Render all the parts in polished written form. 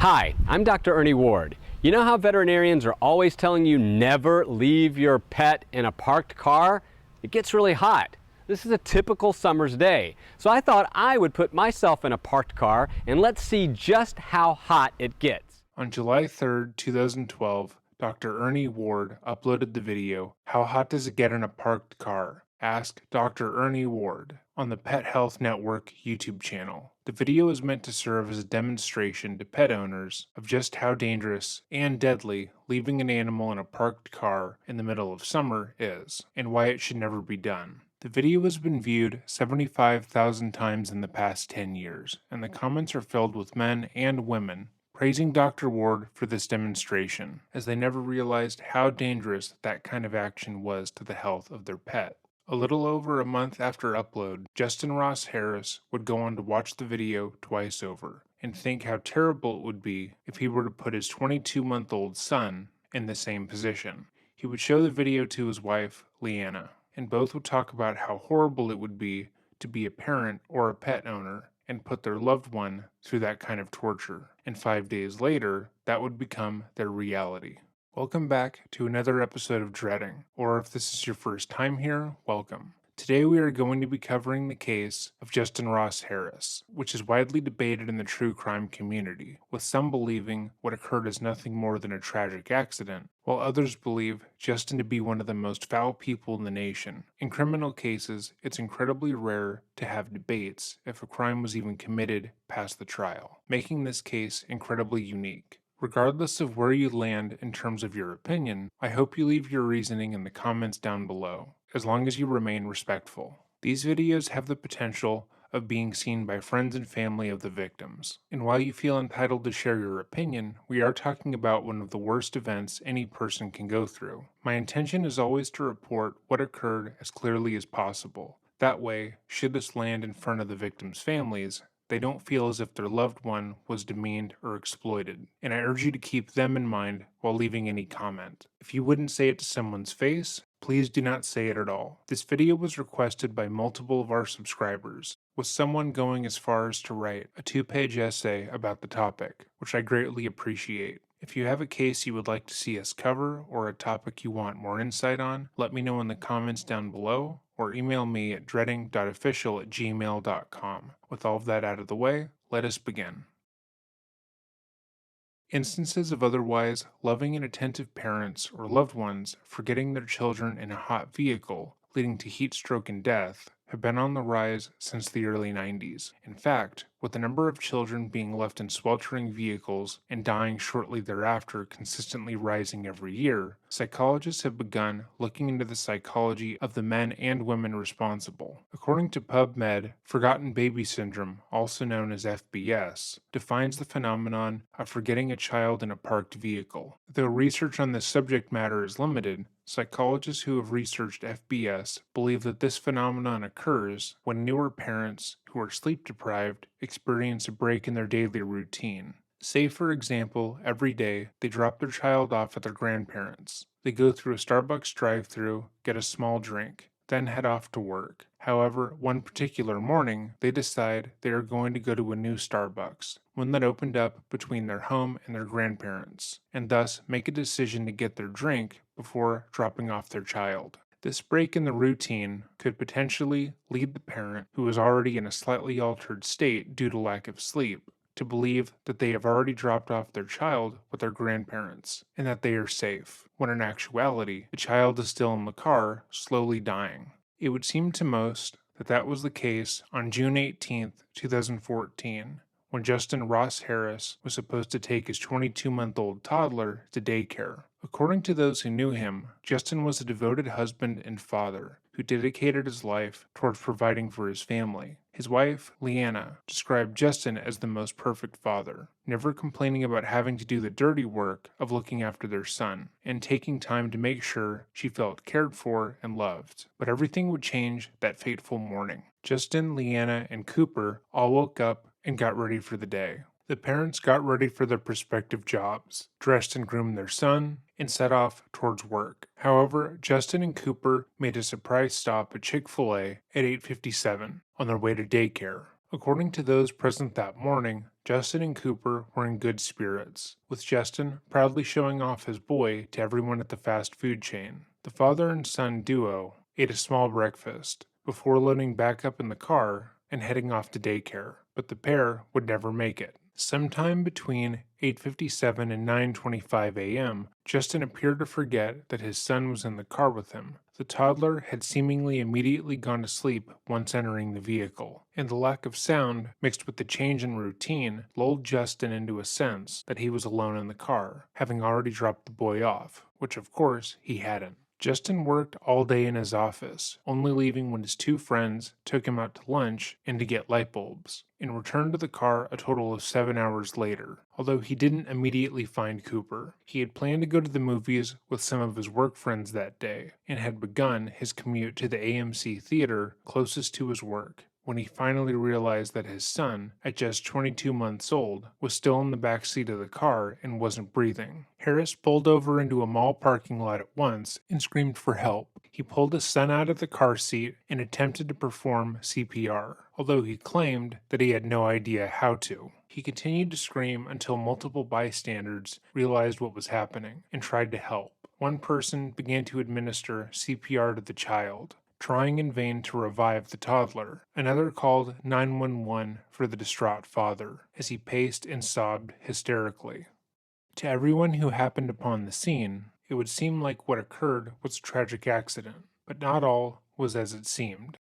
Hi, I'm Dr. Ernie Ward. You know how veterinarians are always telling you never leave your pet in a parked car? It gets really hot. This is a typical summer's day, so I thought I would put myself in a parked car and let's see just how hot it gets. On July 3rd, 2012, Dr. Ernie Ward uploaded the video, How Hot Does It Get in a Parked Car? Ask Dr. Ernie Ward on the Pet Health Network YouTube channel. The video is meant to serve as a demonstration to pet owners of just how dangerous and deadly leaving an animal in a parked car in the middle of summer is, and why it should never be done. The video has been viewed 75,000 times in the past 10 years, and the comments are filled with men and women praising Dr. Ward for this demonstration, as they never realized how dangerous that kind of action was to the health of their pet. A little over a month after upload, Justin Ross Harris would go on to watch the video twice over and think how terrible it would be if he were to put his 22-month-old son in the same position. He would show the video to his wife, Leanna, and both would talk about how horrible it would be to be a parent or a pet owner and put their loved one through that kind of torture. And 5 days later, that would become their reality. Welcome back to another episode of Dreading, or if this is your first time here, welcome. Today we are going to be covering the case of Justin Ross Harris, which is widely debated in the true crime community, with some believing what occurred is nothing more than a tragic accident, while others believe Justin to be one of the most foul people in the nation. In criminal cases, it's incredibly rare to have debates if a crime was even committed past the trial, making this case incredibly unique. Regardless of where you land in terms of your opinion, I hope you leave your reasoning in the comments down below, as long as you remain respectful. These videos have the potential of being seen by friends and family of the victims. And while you feel entitled to share your opinion, we are talking about one of the worst events any person can go through. My intention is always to report what occurred as clearly as possible. That way, should this land in front of the victims' families, they don't feel as if their loved one was demeaned or exploited, and I urge you to keep them in mind while leaving any comment. If you wouldn't say it to someone's face, please do not say it at all. This video was requested by multiple of our subscribers, with someone going as far as to write a 2-page essay about the topic, which I greatly appreciate. If you have a case you would like to see us cover or a topic you want more insight on, let me know in the comments down below or email me at dreading.official@gmail.com. With all of that out of the way, let us begin. Instances of otherwise loving and attentive parents or loved ones forgetting their children in a hot vehicle, leading to heat stroke and death, have been on the rise since the early 90s. In fact, with the number of children being left in sweltering vehicles and dying shortly thereafter consistently rising every year, psychologists have begun looking into the psychology of the men and women responsible. According to PubMed, Forgotten Baby Syndrome, also known as FBS, defines the phenomenon of forgetting a child in a parked vehicle. Though research on this subject matter is limited, psychologists who have researched FBS believe that this phenomenon occurs when newer parents who are sleep deprived experience a break in their daily routine. Say, for example, every day they drop their child off at their grandparents'. They go through a Starbucks drive-thru, get a small drink, then head off to work. However, one particular morning, they decide they are going to go to a new Starbucks, one that opened up between their home and their grandparents', and thus make a decision to get their drink before dropping off their child. This break in the routine could potentially lead the parent, who is already in a slightly altered state due to lack of sleep, to believe that they have already dropped off their child with their grandparents, and that they are safe, when in actuality, the child is still in the car, slowly dying. It would seem to most that that was the case on June 18, 2014, when Justin Ross Harris was supposed to take his 22-month-old toddler to daycare. According to those who knew him, Justin was a devoted husband and father who dedicated his life towards providing for his family. His wife, Leanna, described Justin as the most perfect father, never complaining about having to do the dirty work of looking after their son, and taking time to make sure she felt cared for and loved. But everything would change that fateful morning. Justin, Leanna, and Cooper all woke up and got ready for the day. The parents got ready for their prospective jobs, dressed and groomed their son, and set off towards work. However, Justin and Cooper made a surprise stop at Chick-fil-A at 8:57 on their way to daycare. According to those present that morning, Justin and Cooper were in good spirits, with Justin proudly showing off his boy to everyone at the fast food chain. The father and son duo ate a small breakfast before loading back up in the car and heading off to daycare, but the pair would never make it. Sometime between 8:57 and 9:25 a.m., Justin appeared to forget that his son was in the car with him. The toddler had seemingly immediately gone to sleep once entering the vehicle, and the lack of sound, mixed with the change in routine, lulled Justin into a sense that he was alone in the car, having already dropped the boy off, which of course he hadn't. Justin worked all day in his office, only leaving when his two friends took him out to lunch and to get light bulbs, and returned to the car a total of 7 hours later. Although he didn't immediately find Cooper, he had planned to go to the movies with some of his work friends that day, and had begun his commute to the AMC theater closest to his work, when he finally realized that his son, at just 22 months old, was still in the back seat of the car and wasn't breathing. Harris pulled over into a mall parking lot at once and screamed for help. He pulled his son out of the car seat and attempted to perform CPR, although he claimed that he had no idea how to. He continued to scream until multiple bystanders realized what was happening and tried to help. One person began to administer CPR to the child, trying in vain to revive the toddler. Another called 911 for the distraught father, as he paced and sobbed hysterically. To everyone who happened upon the scene, it would seem like what occurred was a tragic accident, but not all was as it seemed.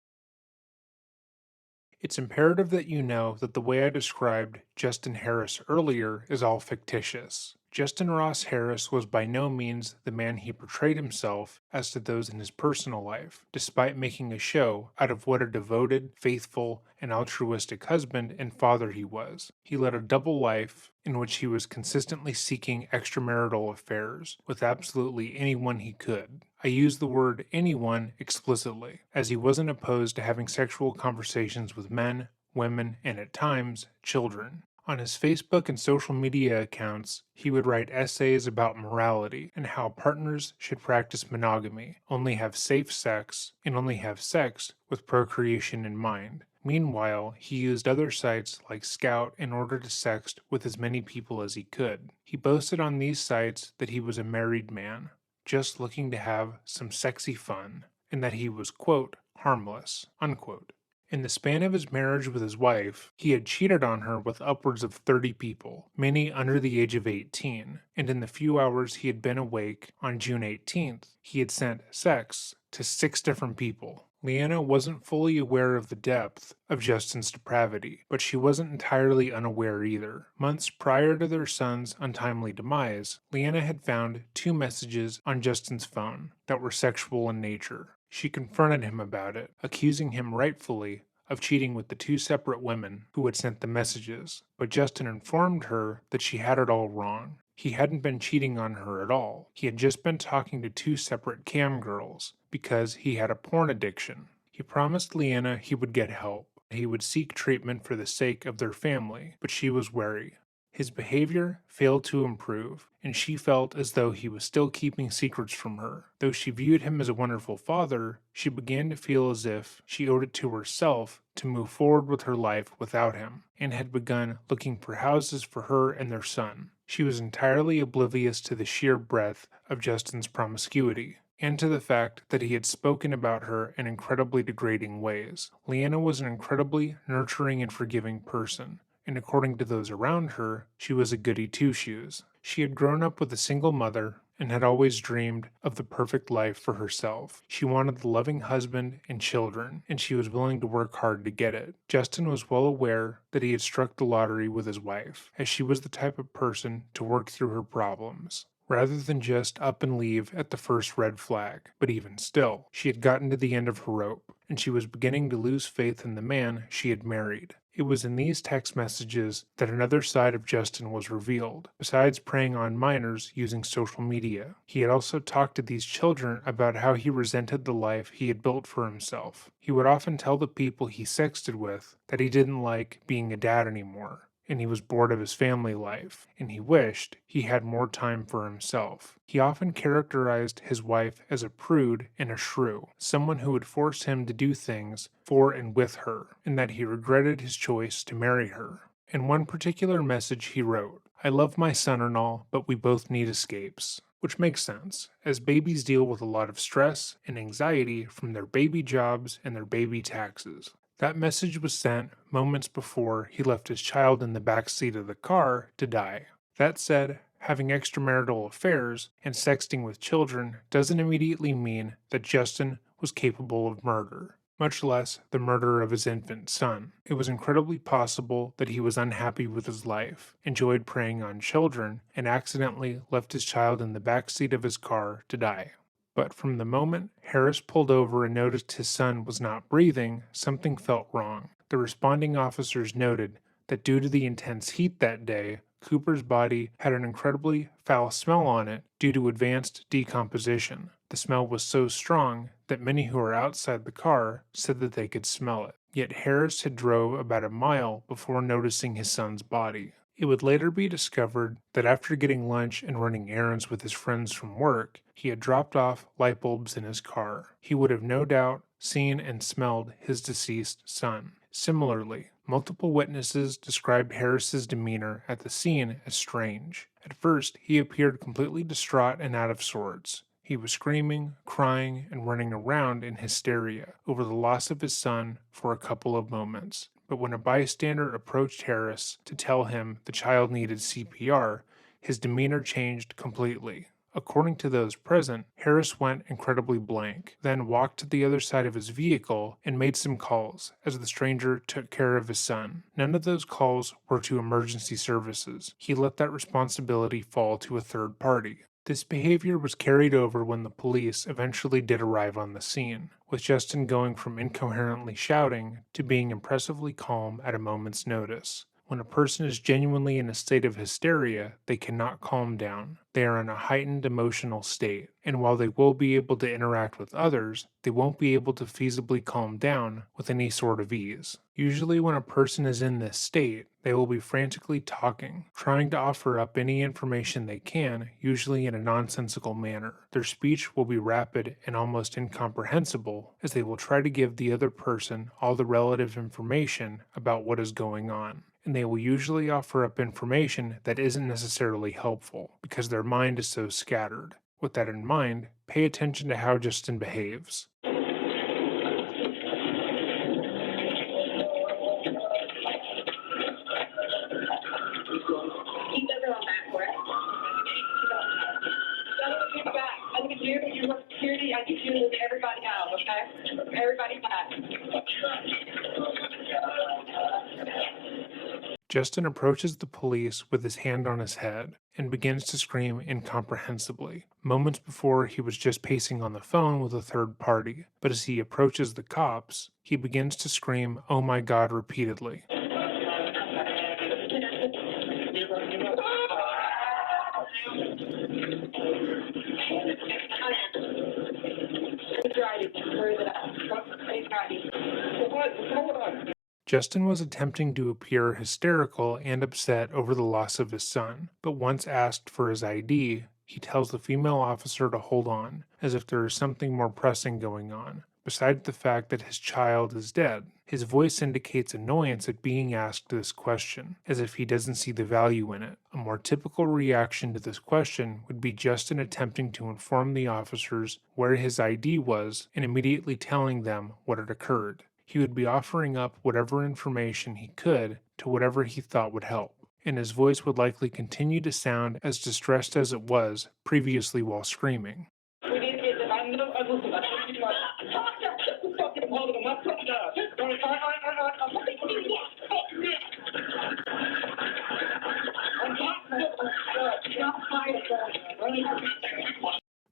It's imperative that you know that the way I described Justin Harris earlier is all fictitious. Justin Ross Harris was by no means the man he portrayed himself as to those in his personal life, despite making a show out of what a devoted, faithful, and altruistic husband and father he was. He led a double life in which he was consistently seeking extramarital affairs with absolutely anyone he could. I use the word anyone explicitly, as he wasn't opposed to having sexual conversations with men, women, and at times, children. On his Facebook and social media accounts, he would write essays about morality and how partners should practice monogamy, only have safe sex, and only have sex with procreation in mind. Meanwhile, he used other sites like Scout in order to sext with as many people as he could. He boasted on these sites that he was a married man, just looking to have some sexy fun, and that he was, quote, harmless, unquote. In the span of his marriage with his wife, he had cheated on her with upwards of 30 people, many under the age of 18, and in the few hours he had been awake on June 18th, he had sent sex to 6 different people. Leanna wasn't fully aware of the depth of Justin's depravity, but she wasn't entirely unaware either. Months prior to their son's untimely demise, Leanna had found 2 messages on Justin's phone that were sexual in nature. She confronted him about it, accusing him rightfully of cheating with the 2 separate women who had sent the messages, but Justin informed her that she had it all wrong. He hadn't been cheating on her at all. He had just been talking to 2 separate cam girls because he had a porn addiction. He promised Leanna he would get help. He would seek treatment for the sake of their family, but she was wary. His behavior failed to improve, and she felt as though he was still keeping secrets from her. Though she viewed him as a wonderful father, she began to feel as if she owed it to herself to move forward with her life without him, and had begun looking for houses for her and their son. She was entirely oblivious to the sheer breadth of Justin's promiscuity, and to the fact that he had spoken about her in incredibly degrading ways. Leanna was an incredibly nurturing and forgiving person, and according to those around her, she was a goody two-shoes. She had grown up with a single mother and had always dreamed of the perfect life for herself. She wanted the loving husband and children, and she was willing to work hard to get it. Justin was well aware that he had struck the lottery with his wife, as she was the type of person to work through her problems, rather than just up and leave at the first red flag. But even still, she had gotten to the end of her rope, and she was beginning to lose faith in the man she had married. It was in these text messages that another side of Justin was revealed. Besides preying on minors using social media, he had also talked to these children about how he resented the life he had built for himself. He would often tell the people he sexted with that he didn't like being a dad anymore, and he was bored of his family life, and he wished he had more time for himself. He often characterized his wife as a prude and a shrew, someone who would force him to do things for and with her, and that he regretted his choice to marry her. In one particular message he wrote, "I love my son and all, but we both need escapes." Which makes sense, as babies deal with a lot of stress and anxiety from their baby jobs and their baby taxes. That message was sent moments before he left his child in the back seat of the car to die. That said, having extramarital affairs and sexting with children doesn't immediately mean that Justin was capable of murder, much less the murder of his infant son. It was incredibly possible that he was unhappy with his life, enjoyed preying on children, and accidentally left his child in the back seat of his car to die. But from the moment Harris pulled over and noticed his son was not breathing, something felt wrong. The responding officers noted that due to the intense heat that day, Cooper's body had an incredibly foul smell on it due to advanced decomposition. The smell was so strong that many who were outside the car said that they could smell it. Yet Harris had drove about a mile before noticing his son's body. It would later be discovered that after getting lunch and running errands with his friends from work, he had dropped off light bulbs in his car. He would have no doubt seen and smelled his deceased son. Similarly, multiple witnesses described Harris's demeanor at the scene as strange. At first, he appeared completely distraught and out of sorts. He was screaming, crying, and running around in hysteria over the loss of his son for a couple of moments. But when a bystander approached Harris to tell him the child needed CPR, his demeanor changed completely. According to those present, Harris went incredibly blank, then walked to the other side of his vehicle and made some calls as the stranger took care of his son. None of those calls were to emergency services. He let that responsibility fall to a third party. This behavior was carried over when the police eventually did arrive on the scene, with Justin going from incoherently shouting to being impressively calm at a moment's notice. When a person is genuinely in a state of hysteria, they cannot calm down. They are in a heightened emotional state, and while they will be able to interact with others, they won't be able to feasibly calm down with any sort of ease. Usually when a person is in this state, they will be frantically talking, trying to offer up any information they can, usually in a nonsensical manner. Their speech will be rapid and almost incomprehensible, as they will try to give the other person all the relative information about what is going on. And they will usually offer up information that isn't necessarily helpful, because their mind is so scattered. With that in mind, pay attention to how Justin behaves. Keep everyone back, correct? Keep back. I need you work security, I need you to move everybody out, okay? Everybody back. Justin approaches the police with his hand on his head and begins to scream incomprehensibly. Moments before, he was just pacing on the phone with a third party, but as he approaches the cops, he begins to scream, "Oh my God," repeatedly. Justin was attempting to appear hysterical and upset over the loss of his son, but once asked for his ID, he tells the female officer to hold on, as if there is something more pressing going on, besides the fact that his child is dead. His voice indicates annoyance at being asked this question, as if he doesn't see the value in it. A more typical reaction to this question would be Justin attempting to inform the officers where his ID was and immediately telling them what had occurred. He would be offering up whatever information he could to whatever he thought would help, and his voice would likely continue to sound as distressed as it was previously while screaming.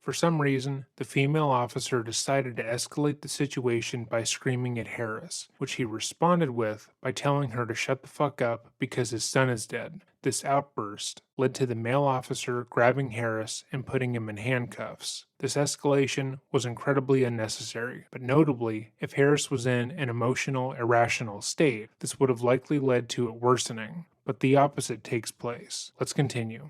For some reason, the female officer decided to escalate the situation by screaming at Harris, which he responded with by telling her to shut the fuck up because his son is dead. This outburst led to the male officer grabbing Harris and putting him in handcuffs. This escalation was incredibly unnecessary, but notably, if Harris was in an emotional, irrational state, this would have likely led to it worsening. but the opposite takes place. Let's continue.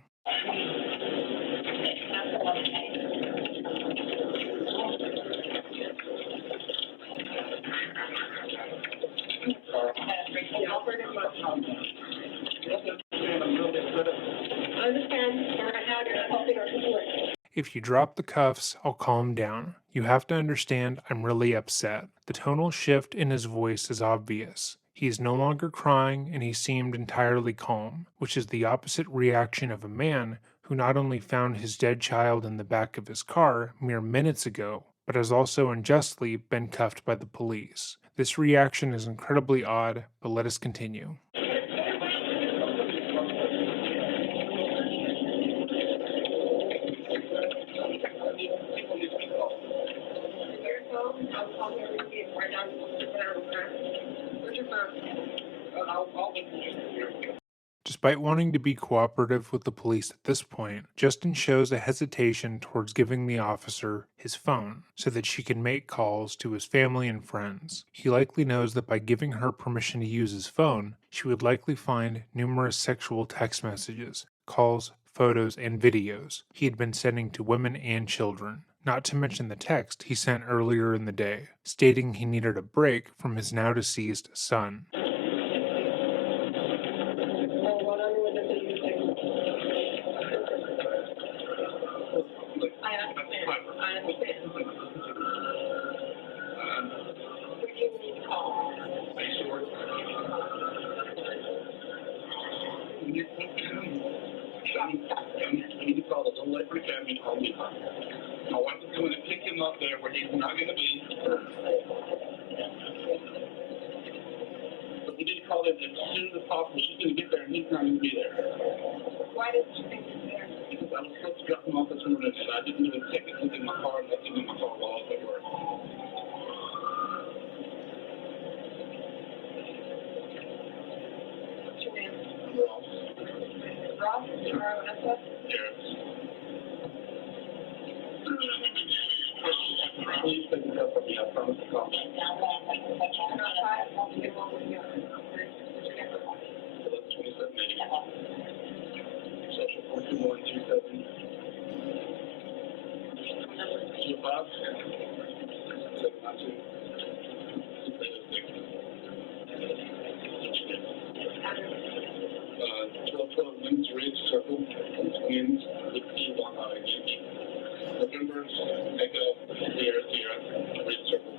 I understand, but right now you're not helping our situation. If you drop the cuffs, I'll calm down. You have to understand I'm really upset. The tonal shift in his voice is obvious. He is no longer crying and he seemed entirely calm, which is the opposite reaction of a man who not only found his dead child in the back of his car mere minutes ago, but has also unjustly been cuffed by the police. This reaction is incredibly odd, but let us continue. Despite wanting to be cooperative with the police at this point, Justin shows a hesitation towards giving the officer his phone so that she can make calls to his family and friends. He likely knows that by giving her permission to use his phone, she would likely find numerous sexual text messages, calls, photos, and videos he had been sending to women and children. Not to mention the text he sent earlier in the day, stating he needed a break from his now deceased son. I want to come in and pick him up there where he's not going to be. So we need to call him as soon as possible. She's going to get there and he's not going to be there. Why did you think he's there? Because I was supposed to drop him off this morning and I didn't even take it in my car and left him in my car while I was at work. What's your name? Ross. Ross? R-O-S-S? Yes. Please pick it up for me. I promise to call. 2780. Social 42127. 25. 792. 1212 Winds Ridge Circle. Winds with T on Yankee. November, Echo, Sierra, Ridge Circle.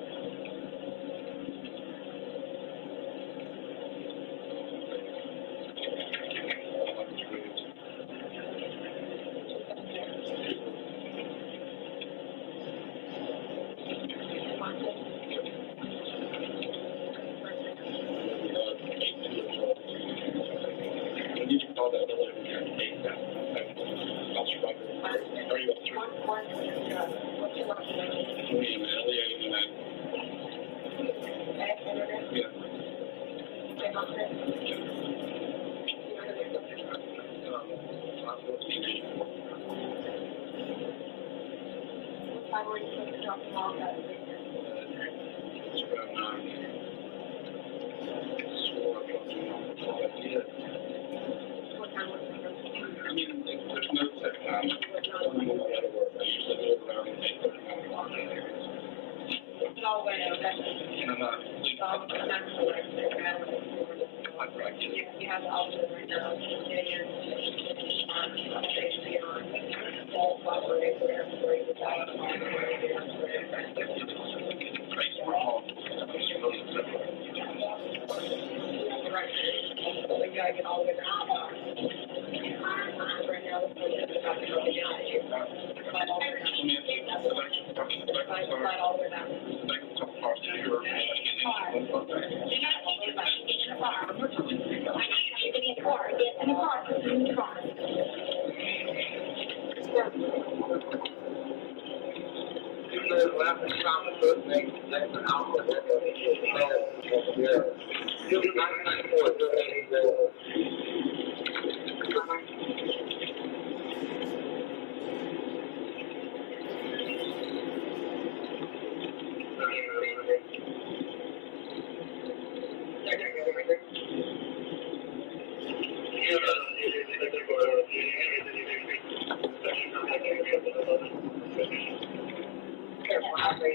You can call that other one. I'll survive it. Are you up through? What's your last name? Me, Elliot, yeah. Time were you supposed to drop him off at? It's around 9. Swore I dropped him off. What time was it supposed to be? I mean, there's no set time. Only when I go to work. I usually do it around 8:30, 9 o'clock. It's all way, okay? And I'm not sleeping. That's what I'm saying. I'm practicing. You have the option right now, getting in, safety on, all property, whatever, where you got. So you gotta get all the way down. Right now, the police have to go down. Slide all the way down. Slide all the way down.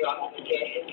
Okay.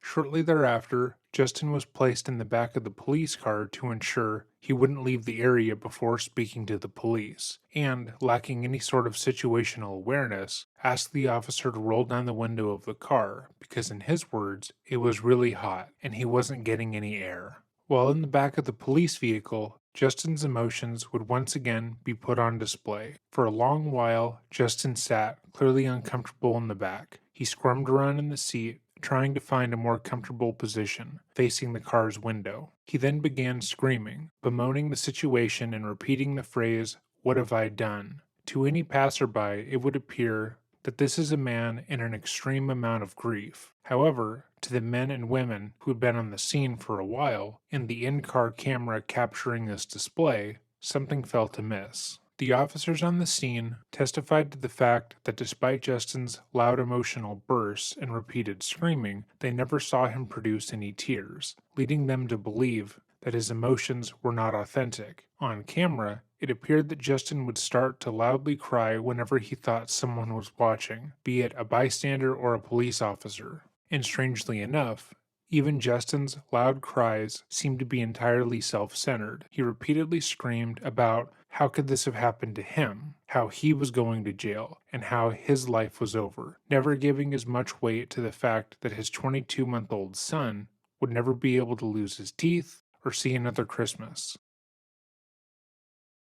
Shortly thereafter, Justin was placed in the back of the police car to ensure he wouldn't leave the area before speaking to the police, and, lacking any sort of situational awareness, asked the officer to roll down the window of the car because, in his words, it was really hot and he wasn't getting any air. While in the back of the police vehicle, Justin's emotions would once again be put on display. For a long while, Justin sat, clearly uncomfortable in the back. He squirmed around in the seat, trying to find a more comfortable position, facing the car's window. He then began screaming, bemoaning the situation and repeating the phrase, "What have I done?" To any passerby, it would appear that this is a man in an extreme amount of grief. However, to the men and women who had been on the scene for a while, and the in-car camera capturing this display, something felt amiss. The officers on the scene testified to the fact that despite Justin's loud emotional bursts and repeated screaming, they never saw him produce any tears, leading them to believe that his emotions were not authentic. On camera, it appeared that Justin would start to loudly cry whenever he thought someone was watching, be it a bystander or a police officer. And strangely enough, even Justin's loud cries seemed to be entirely self-centered. He repeatedly screamed about how could this have happened to him, how he was going to jail, and how his life was over, never giving as much weight to the fact that his 22-month-old son would never be able to lose his teeth or see another Christmas.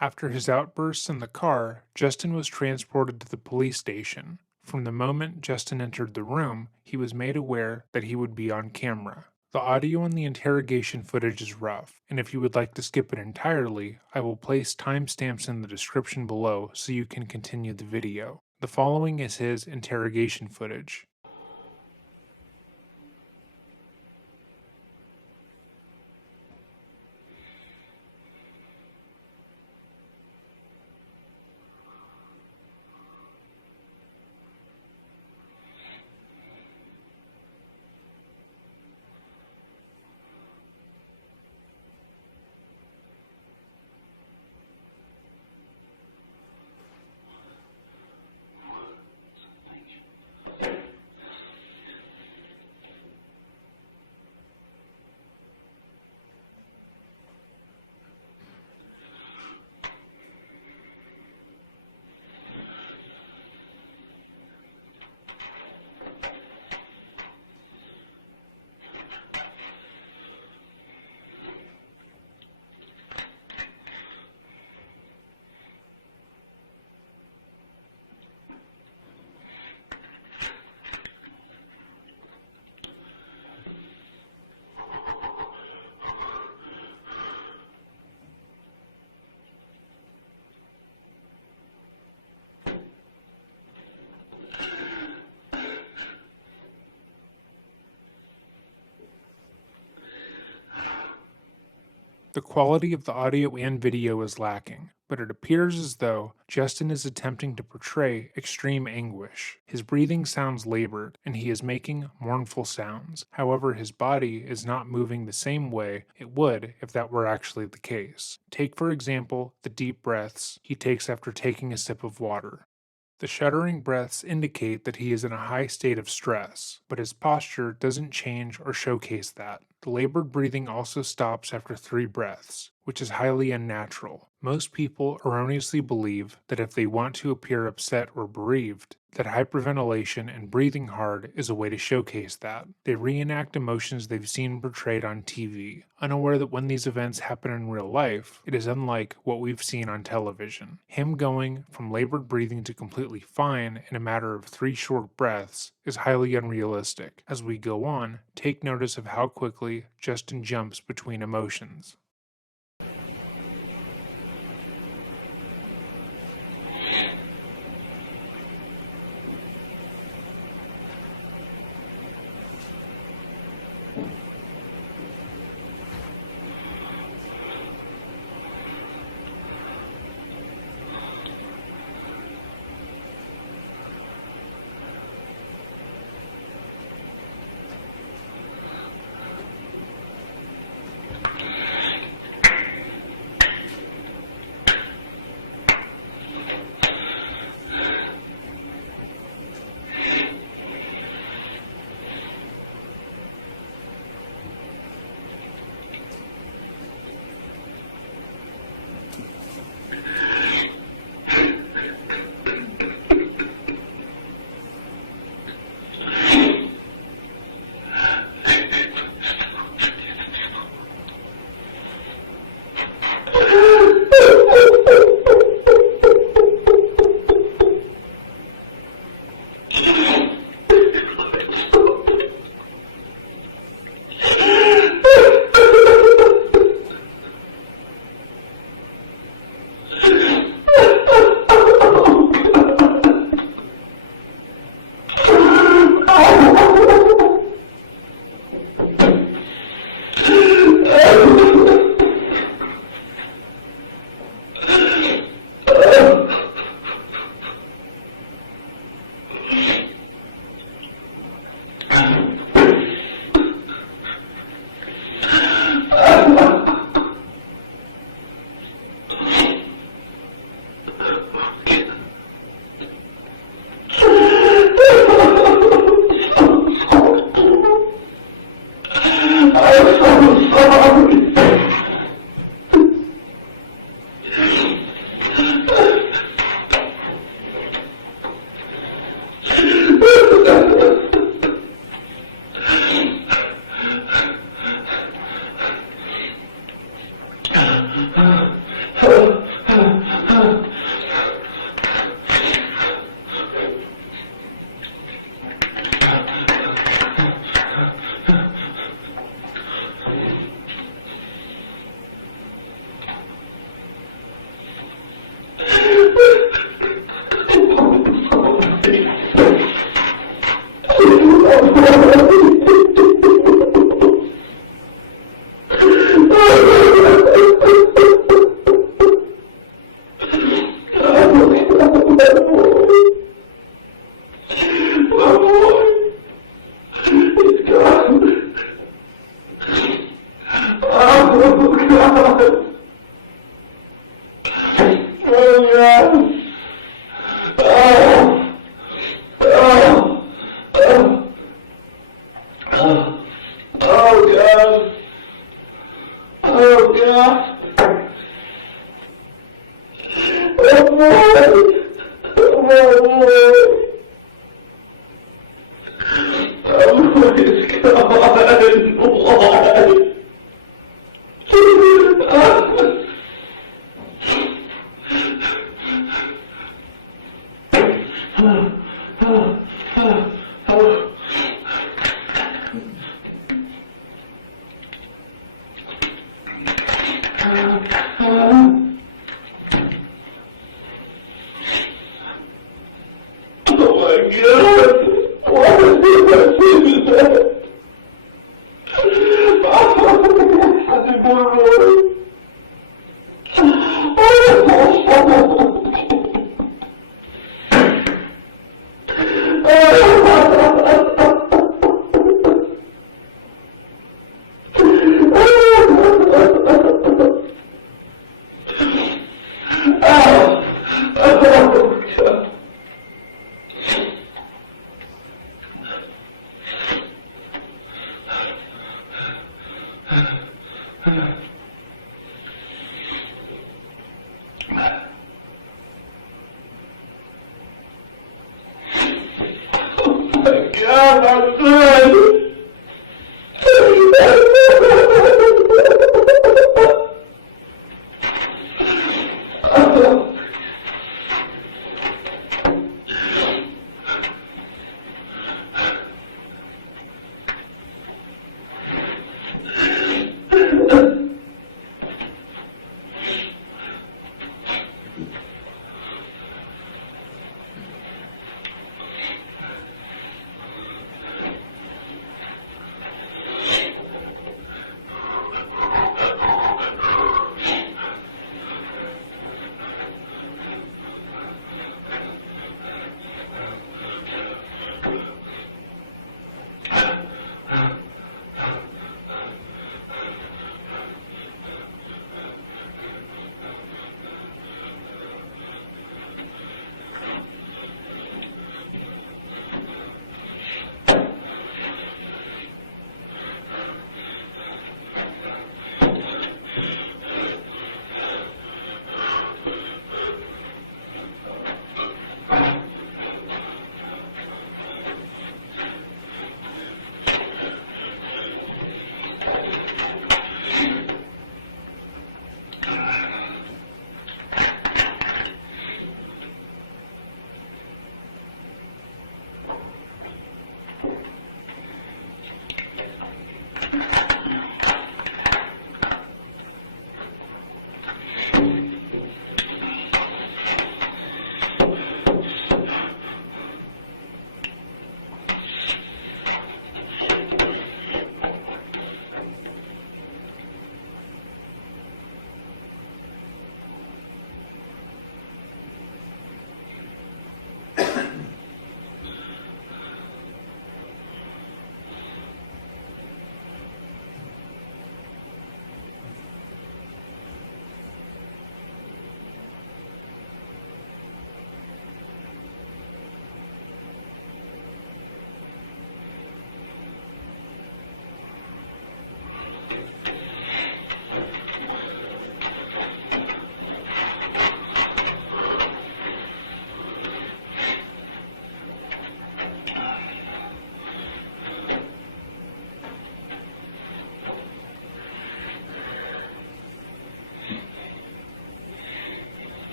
After his outbursts in the car, Justin was transported to the police station. From the moment Justin entered the room, he was made aware that he would be on camera. The audio in the interrogation footage is rough, and if you would like to skip it entirely, I will place timestamps in the description below so you can continue the video. The following is his interrogation footage. The quality of the audio and video is lacking, but it appears as though Justin is attempting to portray extreme anguish. His breathing sounds labored, and he is making mournful sounds. However, his body is not moving the same way it would if that were actually the case. Take, for example, the deep breaths he takes after taking a sip of water. The shuddering breaths indicate that he is in a high state of stress, but his posture doesn't change or showcase that. The labored breathing also stops after 3 breaths, which is highly unnatural. Most people erroneously believe that if they want to appear upset or bereaved, that hyperventilation and breathing hard is a way to showcase that. They reenact emotions they've seen portrayed on TV, unaware that when these events happen in real life, it is unlike what we've seen on television. Him going from labored breathing to completely fine in a matter of 3 short breaths is highly unrealistic. As we go on, take notice of how quickly Justin jumps between emotions.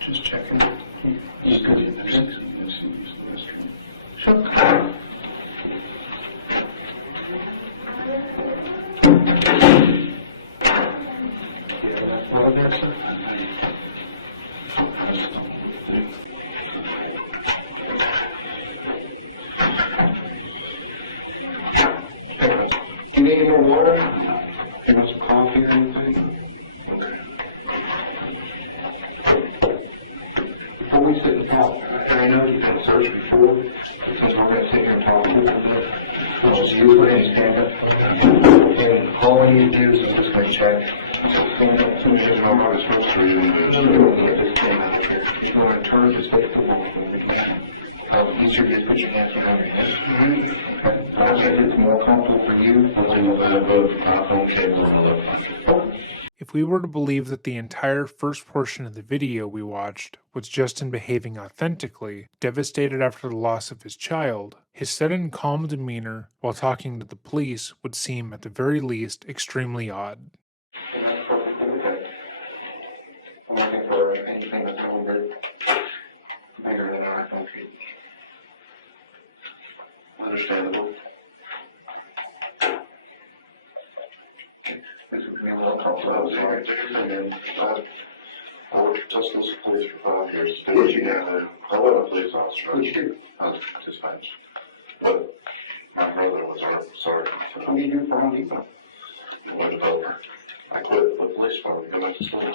Just checking. Just good. Sure. You need more water? You want some coffee or anything? Before we sit and talk, I know you've been searched before, since we're going to sit here and talk a little bit. I'll just use it and stand up. And all I need to do is just go check. So stand up to me and I'm not supposed to read it. You don't need to stand up. Just go and turn this way to the wall. Easier to put your hands behind your head. I don't think it's more comfortable for you. If we were to believe that the entire first portion of the video we watched was Justin behaving authentically, devastated after the loss of his child, his sudden calm demeanor while talking to the police would seem, at the very least, extremely odd. And that's perfectly okay. I'm looking for anything that's a little bit bigger than our country. Understandable. This would be a little comfortable. Sorry. And then, I worked for Tuscaloosa Police for 5 years. What did you do? I wasn't a police officer. What did you do? I was dispatched. But my brother was our sergeant. What did you do for Home Depot? I went over. I quit the police department and went to school.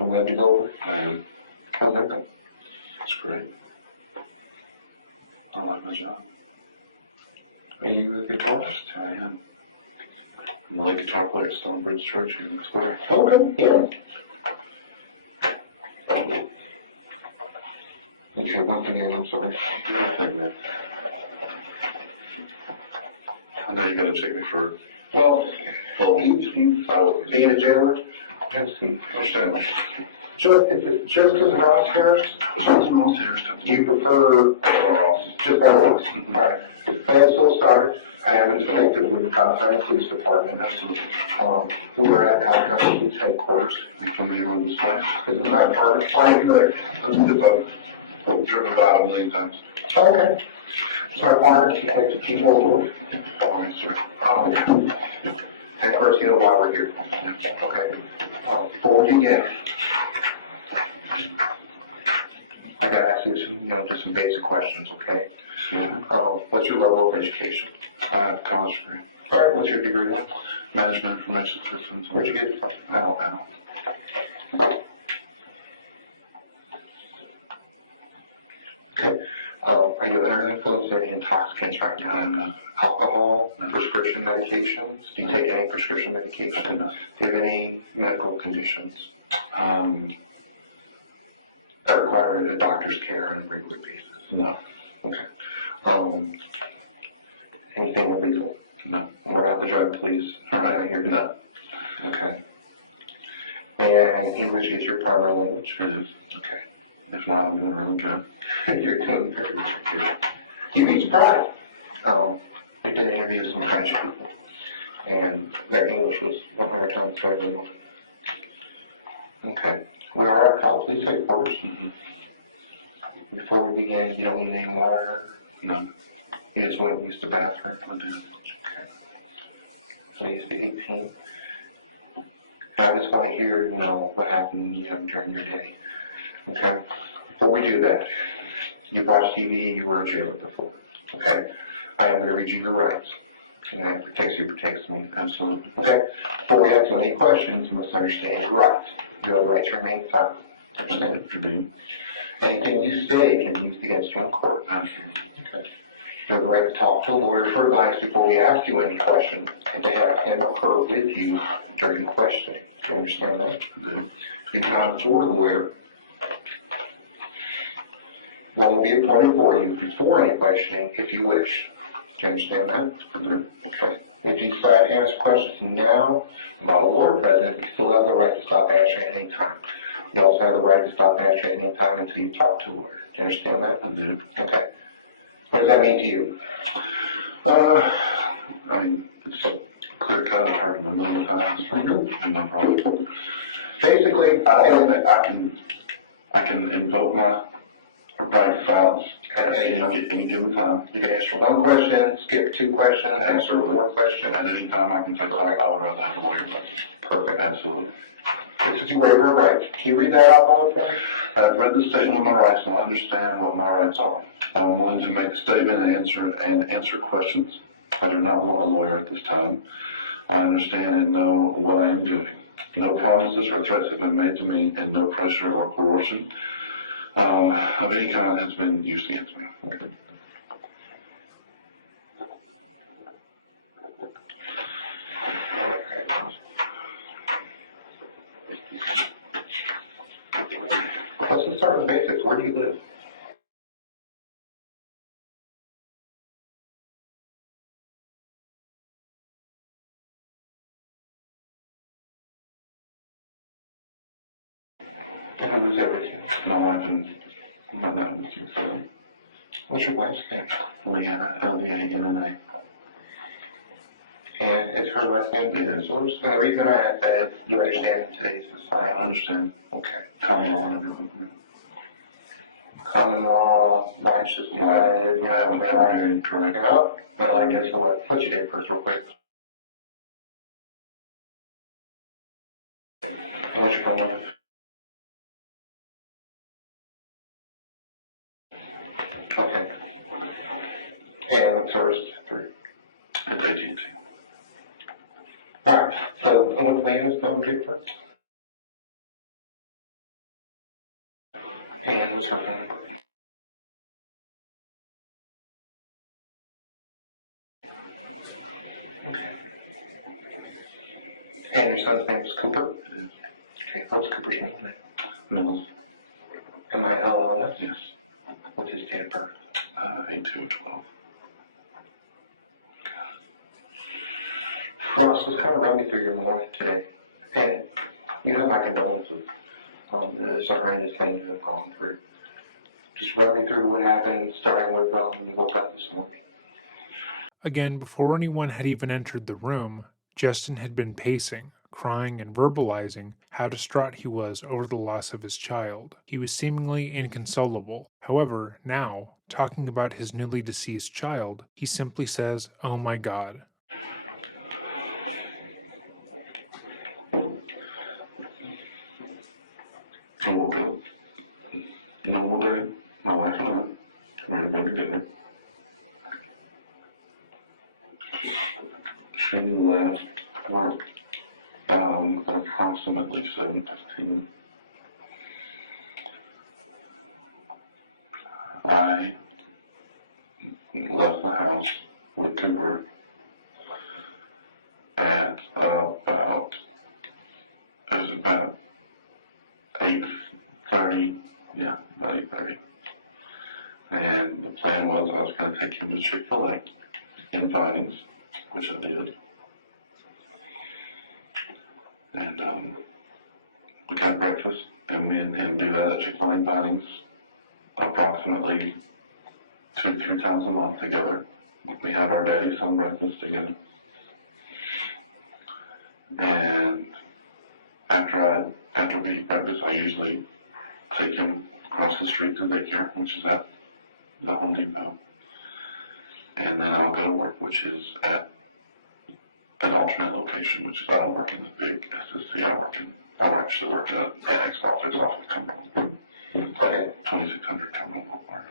I'm glad you go. How's that going? It's great. I like my job. Are you a guitarist? I am. I'm the lead guitar player at Stonebridge Church in Victoria. Okay, yeah. Did you have one thing again? I'm sorry. I know you're going to take me for. Well, being a jailer? Yes, understand. So if it's just as an upstairs? Do you prefer just as right. I am so sorry. I haven't connected with the California Police Department. We're at California Police Headquarters. You come here on the side? This is my apartment. I'm good. I've driven about 1 million times. Okay. So I wanted to take the key over. Fine, sir. And of course, you know why we're here. Okay. Before we begin, I gotta ask you some, just some basic questions, okay? What's your level of education? College degree. All right, what's your degree? Management Information Systems. Where'd you get it from? Alabama. Okay. Are you under the influence of any intoxicants right now? Alcohol, prescription medications? Do you take any prescription medication? Do you have any medical conditions that require a doctor's care on a regular basis? No. Okay. Anything illegal? No. We're not the drug police. We're not here to know. Okay. And English is your primary language? It is. Okay. That's why I'm doing really good. You're doing very good. You mean pride? I did interview some French people. And that English was one more time, sorry. Okay. We are at health. Please take first. Before we begin, you don't need any water. No. You just want to use the bathroom. Okay. Please be 18. I just want to hear, what happened, during your day. Okay. Before we do that, you watched TV, you were in jail before. Okay. I am going to read you your rights. And that protects me. Absolutely. Okay. Before we ask you any questions, you must understand your rights. You have the right to remain silent. Understand what you're doing. Anything you say can be used against you in court. Okay. You have the right to talk to a lawyer for advice before we ask you any questions, and to have him or her with you during the questioning. Do you understand that? In time to order the lawyer. One will be appointed for you before any questioning if you wish. Do you understand that? Okay. If you decide to ask questions now, while a lawyer present, you still have the right to stop answering at any time. You also have the right to stop answering at any time until you talk to a lawyer. Do you understand that? I do. Okay. What does that mean to you? I mean, it's clear cut, I've heard it a million times. And no problem. Basically, I can invoke my right to silence at any given time. you can answer one question, skip two questions, answer one more question. At any time, I can take I would rather have a lawyer. Perfect. Absolutely. This is your waiver of rights. Can you read that out all the time? I've read the statement of my rights and I understand what my rights are. I'm willing to make a statement and answer questions. I do not want a lawyer at this time. I understand and know what I am doing. No promises or threats have been made to me, and no pressure or coercion of any kind has been used against me. Let's just start with basics. Where do you live? Who's there with you? My wife and my dad was too, so What's your wife's name? Leanna, L-E-A-N-N-A. And it's her last name either. So we're just going to read the night that you understand today's I society. understand. Okay. Common law and everything. Common law, match is divided, you have a right. Correct. Up. Well, I guess I'll put you in first real quick. What's your phone? Okay. And service three. It's AT&T. Alright, so I'm going to plan this number two first. And so. And your son's name is Cooper. Okay, what's Cooper's name? Mills. M-I-L-L-S? Yes. What's his date of birth? 8-2-12. Well, so just kind of run me through your morning today. And you know my condolences on the horrendous thing you've gone through. Just run me through what happened, starting with you woke up this morning. Again, before anyone had even entered the room, Justin had been pacing, crying and verbalizing how distraught he was over the loss of his child. He was seemingly inconsolable. However, now, talking about his newly deceased child, he simply says, "Oh my God." I woke up. Normal day. My wife and I were to go to dinner. She left work at approximately 7:15. I left the house with Cooper at it was about 8:30, yeah, about 8:30. And the plan was I was going to take him to Chick-fil-A in Vinings, which I did. And we got breakfast, and we intend to do that at Chick-fil-A in Vinings approximately 2 or 3 times a month together. We have our daily some breakfast together. And after we practice, I usually take him across the street to daycare, which is at the Home Depot. And then I'll go to work, which is at an alternate location, which is I don't work in the big SSC. I actually work at the next office off of Cumberland, 2600 Cumberland Boulevard.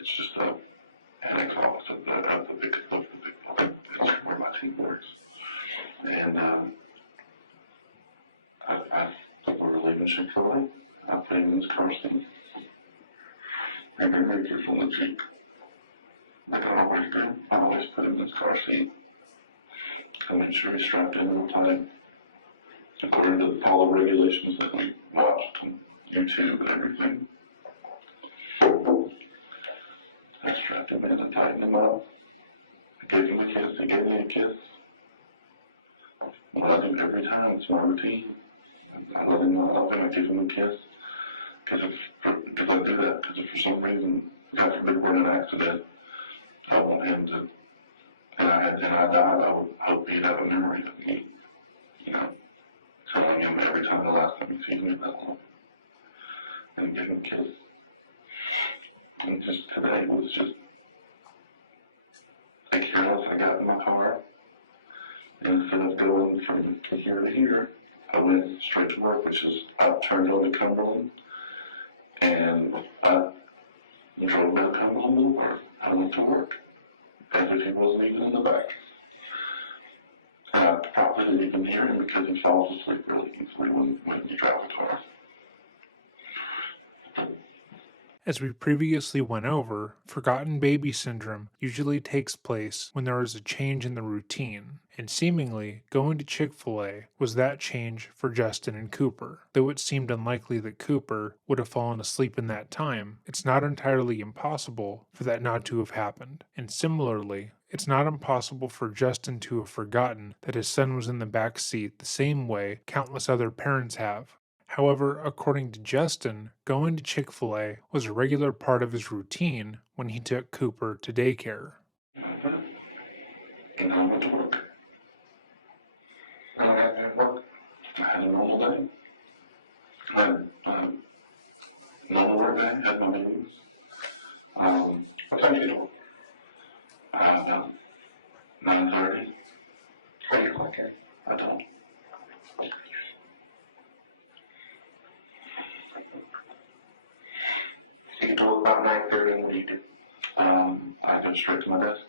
It's just a annex office of the big building. It's where my team works. And we're leaving Chick-fil-A. I put him in his car seat. I've been very careful in the Jeep. I don't know where to go. I always put him in his car seat. I make sure he's strapped in all the time. According to all the regulations that we watched on YouTube and everything. I strapped him in and tightened him up. I gave him a kiss. He gave me a kiss. I love him every time. It's my routine. I love him, I give him a kiss. Because I do that. Because if for some reason, God forbid, we're in an accident, I want him to, and I died, I would hope he'd have a memory of me. You know, telling him every time the last time he sees me, that long. And give him a kiss. And just today was just a careless. I got in my car, and instead of going from here to here, I went straight to work, which is I turned on to Cumberland, and I drove down Cumberland Boulevard. I went to work, as if he wasn't even in the back. And I probably didn't even hear him because he falls asleep really easily when you drive a car. As we previously went over, forgotten baby syndrome usually takes place when there is a change in the routine, and seemingly going to Chick-fil-A was that change for Justin and Cooper. Though it seemed unlikely that Cooper would have fallen asleep in that time, it's not entirely impossible for that not to have happened. And similarly, it's not impossible for Justin to have forgotten that his son was in the back seat the same way countless other parents have. However, according to Justin, going to Chick-fil-A was a regular part of his routine when he took Cooper to daycare. And I went to work. And I got there at work. I had a normal day. I had a normal work day, had my meetings. What time do you get off? 9:30. 8 o'clock, okay. I don't. You get to work about 9:30, and what do you do? I go straight to my desk,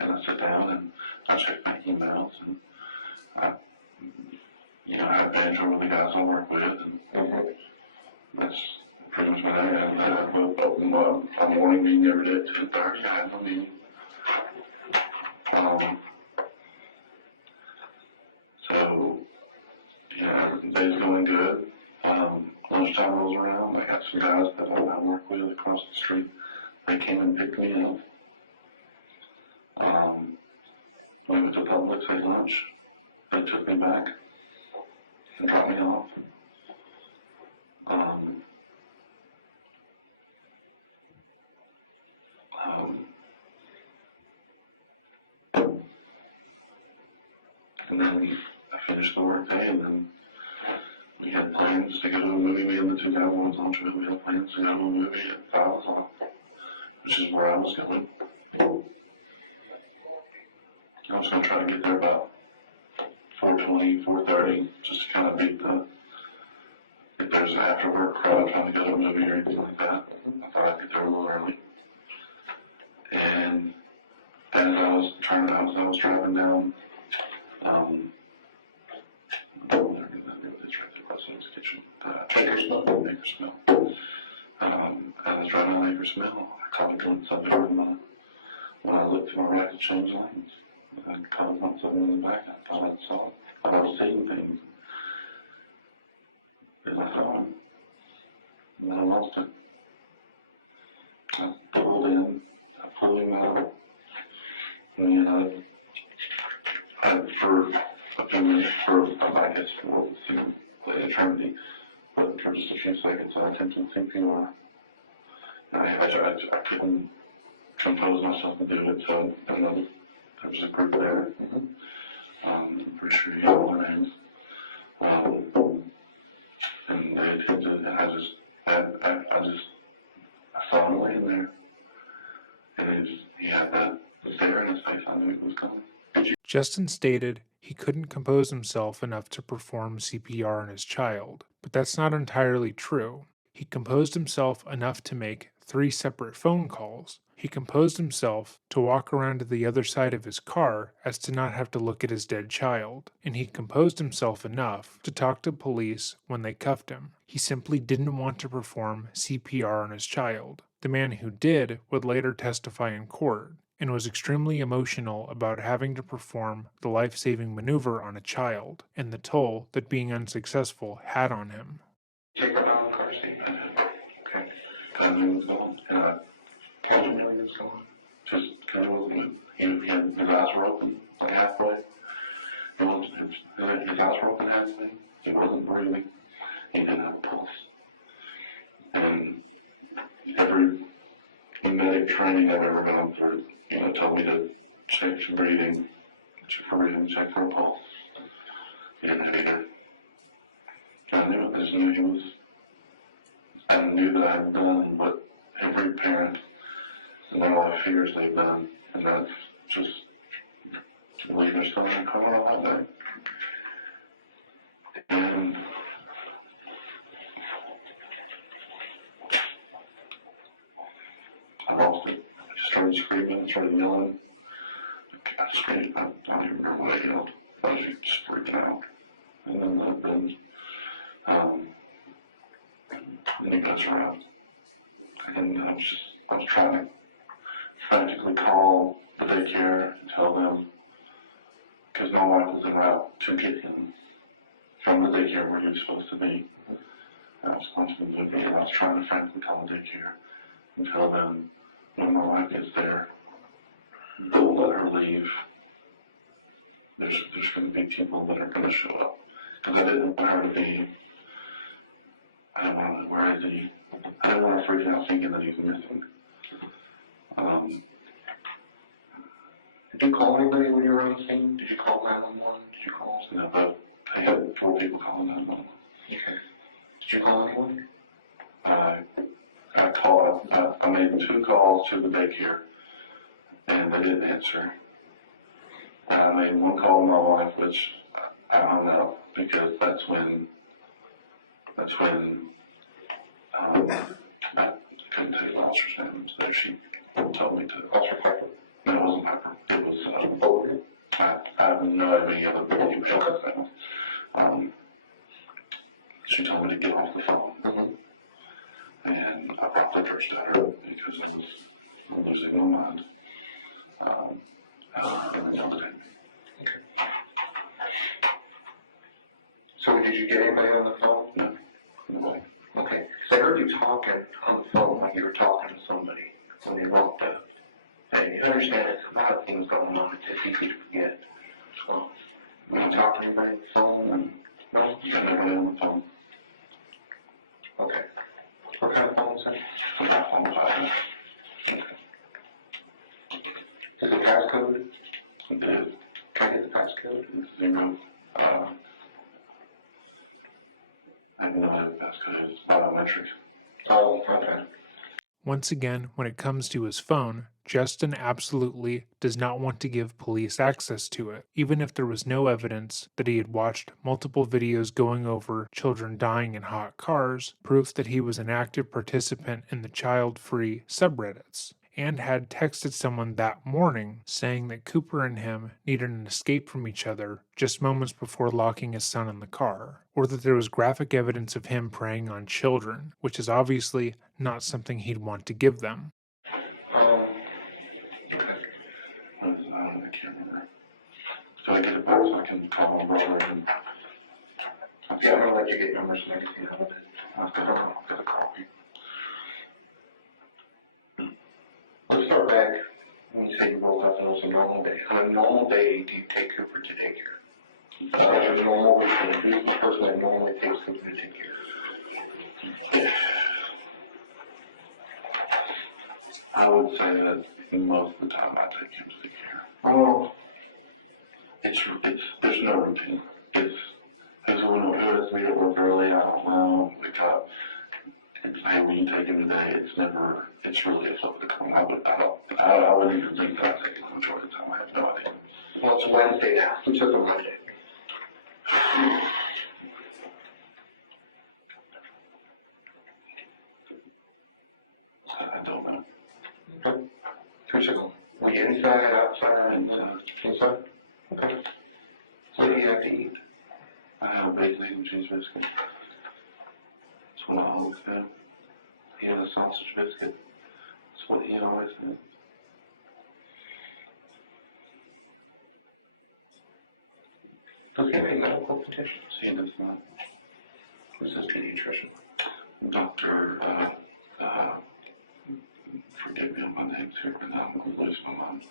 and I sit down, and I check my emails, and I have banter with the guys I work with, and that's pretty much what I have. And I have a morning meeting every day at 10:30. I have a meeting. So, the day's going good. Lunchtime rolls around. I got some guys that I work with across the street. They came and picked me up. We went to Publix, ate lunch. They took me back and dropped me off. And then I finished the work day, and then we had plans to go to a movie. Me and the two guys went on to it. We had plans to go to a movie at 5 o'clock, which is where I was going. I was going to try to get there about 4:20, 4:30, just to kind of beat if there's an after work crowd trying to go to a movie or anything like that. I thought I'd get there a little early. And as I was driving down, Bakersmill. I was driving on Bakersmill. I caught a glimpse of it when I looked to my right to change lanes. I caught a glimpse of it in the back. I thought I was seeing things. As I saw him. And then I lost it. I pulled in. I pulled him out. And for a few minutes, I guess for the eternity, but for just a few seconds, I attempted to think, I couldn't compose myself and do it. So, and then there was a group there. I'm pretty sure you know their names. And they attempted, and I saw him laying there. And he had that stare in his face. I knew it was coming. Justin stated he couldn't compose himself enough to perform CPR on his child, but that's not entirely true. He composed himself enough to make 3 separate phone calls. He composed himself to walk around to the other side of his car as to not have to look at his dead child. And he composed himself enough to talk to police when they cuffed him. He simply didn't want to perform CPR on his child. The man who did would later testify in court and was extremely emotional about having to perform the life-saving maneuver on a child and the toll that being unsuccessful had on him. Take her down the car seat. Okay. I knew it was going. And I told him it was going. Just kind of, his eyes were open, like halfway. His eyes were open halfway. He wasn't breathing. He didn't have a pulse. And every medic training I've ever gone through, told me to check for breathing, check for a pulse. He didn't have either. I just knew he was, I knew that I had done what every parent and all my fears they've done, and that's just to leave their son coming out that way. And I lost it. I just started screaming, started yelling. I screamed, I don't even remember what I yelled. I was just freaking out. And then he goes around. And I was trying to frantically call the daycare and tell them, because my wife was en route to get him from the daycare where he was supposed to be. I was trying to frantically call the daycare and tell them when my wife gets there, don't let her leave. There's going to be people that are going to show up. Because I didn't want her to be, I don't know, where is he? I didn't want her freaking out thinking that he's missing. Did you call anybody when you were on the scene? Did you call 911? Did you call? No, but I had 4 people calling 911. Okay. Did you call anyone? I made 2 calls to the daycare, and they didn't answer. I made 1 call to my wife, which I hung up because that's when I couldn't tell you the officer's name, so she told me to. Officer Pepper? No, it wasn't Pepper. It was, I have no idea what he was showing us. She told me to get off the phone. And I popped the first at her because I was losing my mind. So did you get anybody on the phone? No. Okay. So I heard you talking on the phone when you were talking to somebody when you walked up. And you understand there's a lot of things going on. It's easy to forget. So, when you talk to anybody on the phone, and Well, you can never on the phone. okay. What kind of phone is it? So that phone was out. Is it passcode? It did. Can I get the passcode? It's 0. I don't know what that's because it's biometric. Oh, okay. Once again, when it comes to his phone, Justin absolutely does not want to give police access to it, even if there was no evidence that he had watched multiple videos going over children dying in hot cars, proof that he was an active participant in the child-free subreddits, and had texted someone that morning saying that Cooper and him needed an escape from each other just moments before locking his son in the car, or that there was graphic evidence of him preying on children, which is obviously not something he'd want to give them. I can't remember. So I get it back so I can call my brother and Yeah, I'm gonna let you get numbers next to you. I'll get a copy. Let's start back when you say you rolled up and it was a normal day. On a normal day, do you take Cooper to daycare? There's a normal person, who's the person that normally takes Cooper to daycare? I would say that most of the time I take him to the care. Oh, There's no routine. It's, who does meet at work early? I don't know. Hey, when you take him today, it's really a self to come out, but I wouldn't even think that I take him much of the time. I have no idea. well, it's Wednesday now. Who took him Monday? I don't know. Who took him? Were you inside, outside, inside? Okay. What do you have to eat? I have a bacon and cheese biscuit. That's what I always have. He has a sausage biscuit. That's what he always has. Does he have any medical conditions? He does not. Who's his pediatrician? Doctor, forgive me on my names here, but I'm going to lose my mind.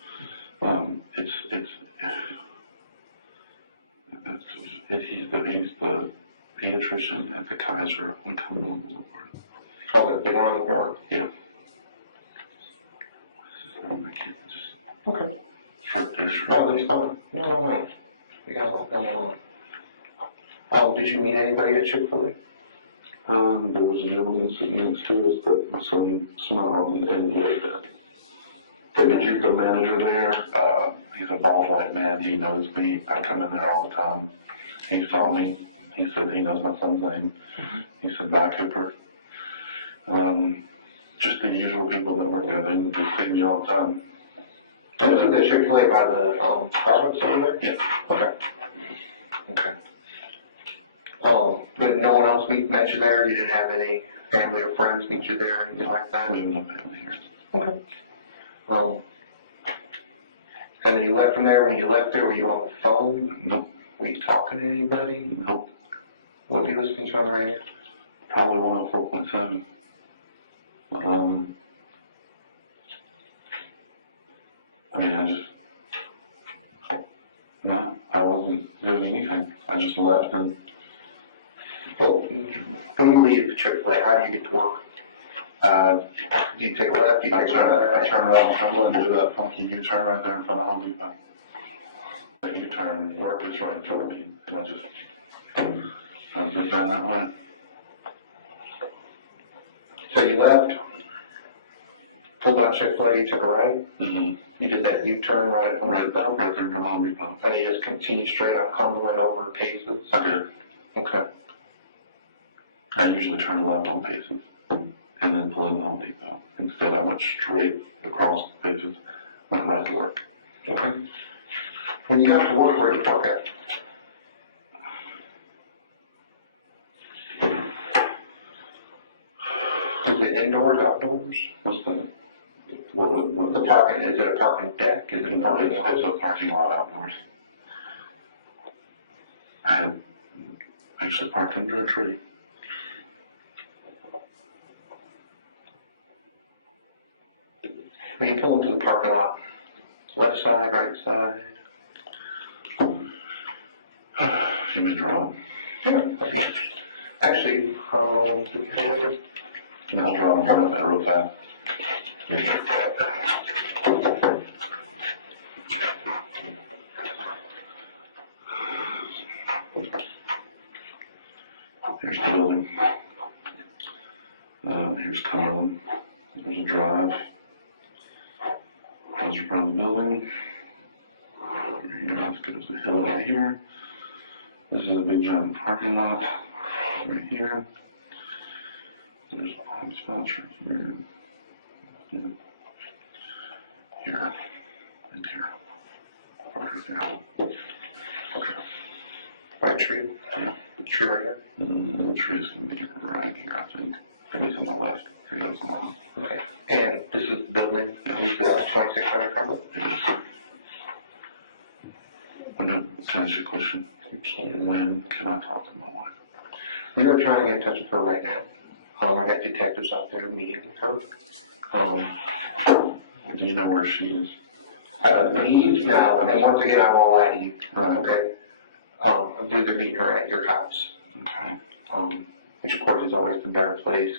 He's the pediatrician at the Kaiser when coming on board. Oh, the one on the board? Yeah. Okay. There's Oh, that's fine. No, wait. We got something on. Oh, did you meet anybody at Chick-fil-A? there was a gentleman sitting next to us that some smiled and waved at. The JUCO manager there, he's a bald white man. He knows me. I come in there all the time. He saw me. He said he knows my son's name. He said, "Bye, Cooper." Just the usual people that work there. They just see me all the time. I think the Chick-fil-A by the, Harvard somewhere? Yeah. Okay. Okay. But no one else met you there? You didn't have any family or friends meet you there, anything like that? We don't have family here. Okay. And then you left from there, when you left there, were you on the phone? No. Were you talking to anybody? No. What were you listening to on the radio? Probably 104.7. I wasn't doing anything. I just left and Oh, when you leave Chick-fil-A, how do you get to work? Do you take a left, do you I take a right? turn around, I'm going to do that funky U-turn right there in front of Home Depot. The U-turn, work is right toward me, and I just turn that way. So you left, pulled out Chick-fil-A, you took a right, Mm-hmm. you did that U-turn right on Right the there in front of Home Depot. and you just continued straight up Cumberland over Paces. Okay. Okay. I usually turn left on Paces, and then pull in Home Depot, instead I went straight across Paces when I went to work. Okay. When you got to work, where did you work at? Is it indoors, outdoors? What's the, The parking, is it a parking deck? Is it a parking it's lot? a parking lot outdoors. I had actually parked under a tree. When you pull into the parking lot, left side, right side? Give me a drum. Actually, Can I draw in front of it real fast? Here's the building. Here's Cumberland. There's a drive. There's your front of the building. Here, let's go to the hill right here. This is a big giant parking lot right here. There's a spot right here. Here. And here. Right there. right tree, tree right here. The tree's gonna be right here, I think. He's on the left. He's on the left. Okay. And this is the building, this is 2600. I'm gonna answer your question. When can I talk to my wife? We were trying to get in touch with her right now. We got detectives out there meeting her. Do you know where she is? And once again, I won't lie to you, Right. okay? I believe they're meeting her at your house. Okay. Which of course is always the better place.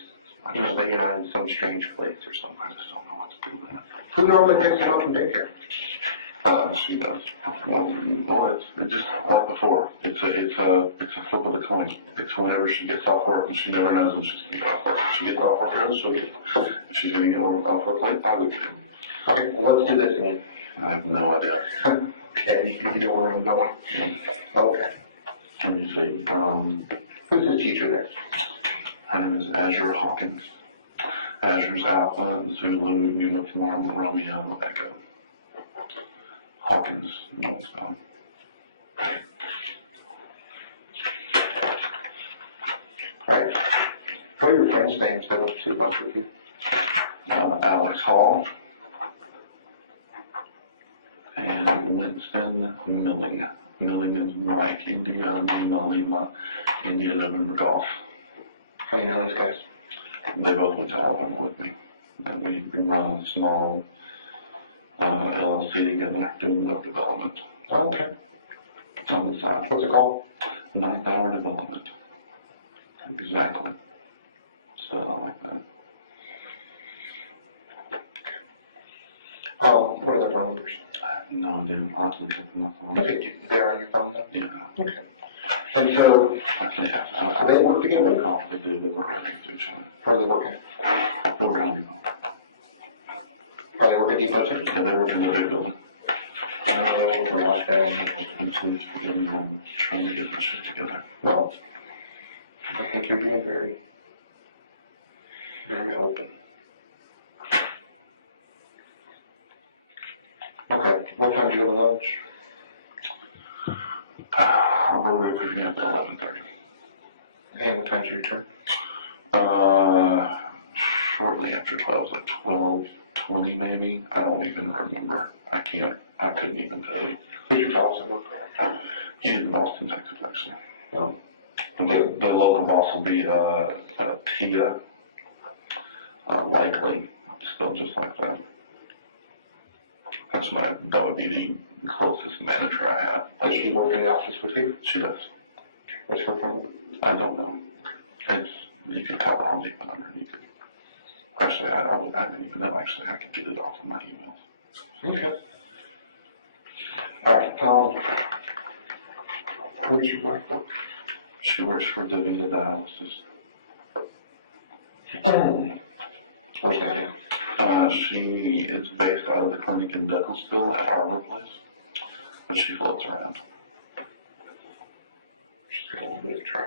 I'm just thinking in some strange place or something. I just don't know what to Who normally takes him up from daycare? She does. Well, no, it's just like before. It's a flip of the coin. It's whenever she gets off work and she never knows when she's going to get off work. If she gets off work early, she'll get, if she's going to get off work late, I'll get it. Okay, what's to this mean? I have no idea. And you know where I'm going? Okay. Can you say, Who's the teacher there? her name is Azure Hawkins. Azure's Alpha, Zulu, Uniform, Romeo, Echo. Hawkins, no spell. Right. What are your friends' names that don't sit much with you? Alex Hall. And Winston Milling. Milling is Mike, India, Lima, Lima, India, November Golf. How do you know those guys? They both went to Alabama with me. And we run a small LLC together doing web development. Okay. It's on the side. What's it called? Ninth hour development. Exactly. So like that. Oh, what are their phone numbers? I have no idea. I'll have to look them up. Okay, they're on your phone now? Yeah. Okay. And so, Yeah. they work together? No, they do. They work with each How are they working? other. Program. Are they working each other? Yeah, they work in the big building. Okay. It's getting trying to get this shit together. Well, I think you're being very, very open. Okay, what time do you go to lunch? We're really at 11:30. And what time's your return? Shortly after 12, like 12:20 maybe. I don't even remember. I couldn't even tell you. Who's your boss at work? She's in Austin, Texas, actually. Oh, The local boss will be, Tia, likely, still just like that. That's what that would be the closest manager I have. does she work in the office with you? She does. What's her phone? I don't know. You can tell her leave it underneath it. Actually, I didn't even know, actually, I can get it off of my emails. Okay. All right, where's your wife work? She works for Divina Dialysis. Where's that at? She is based out of the clinic in Douglasville at our place, but she floats around. She's going to try.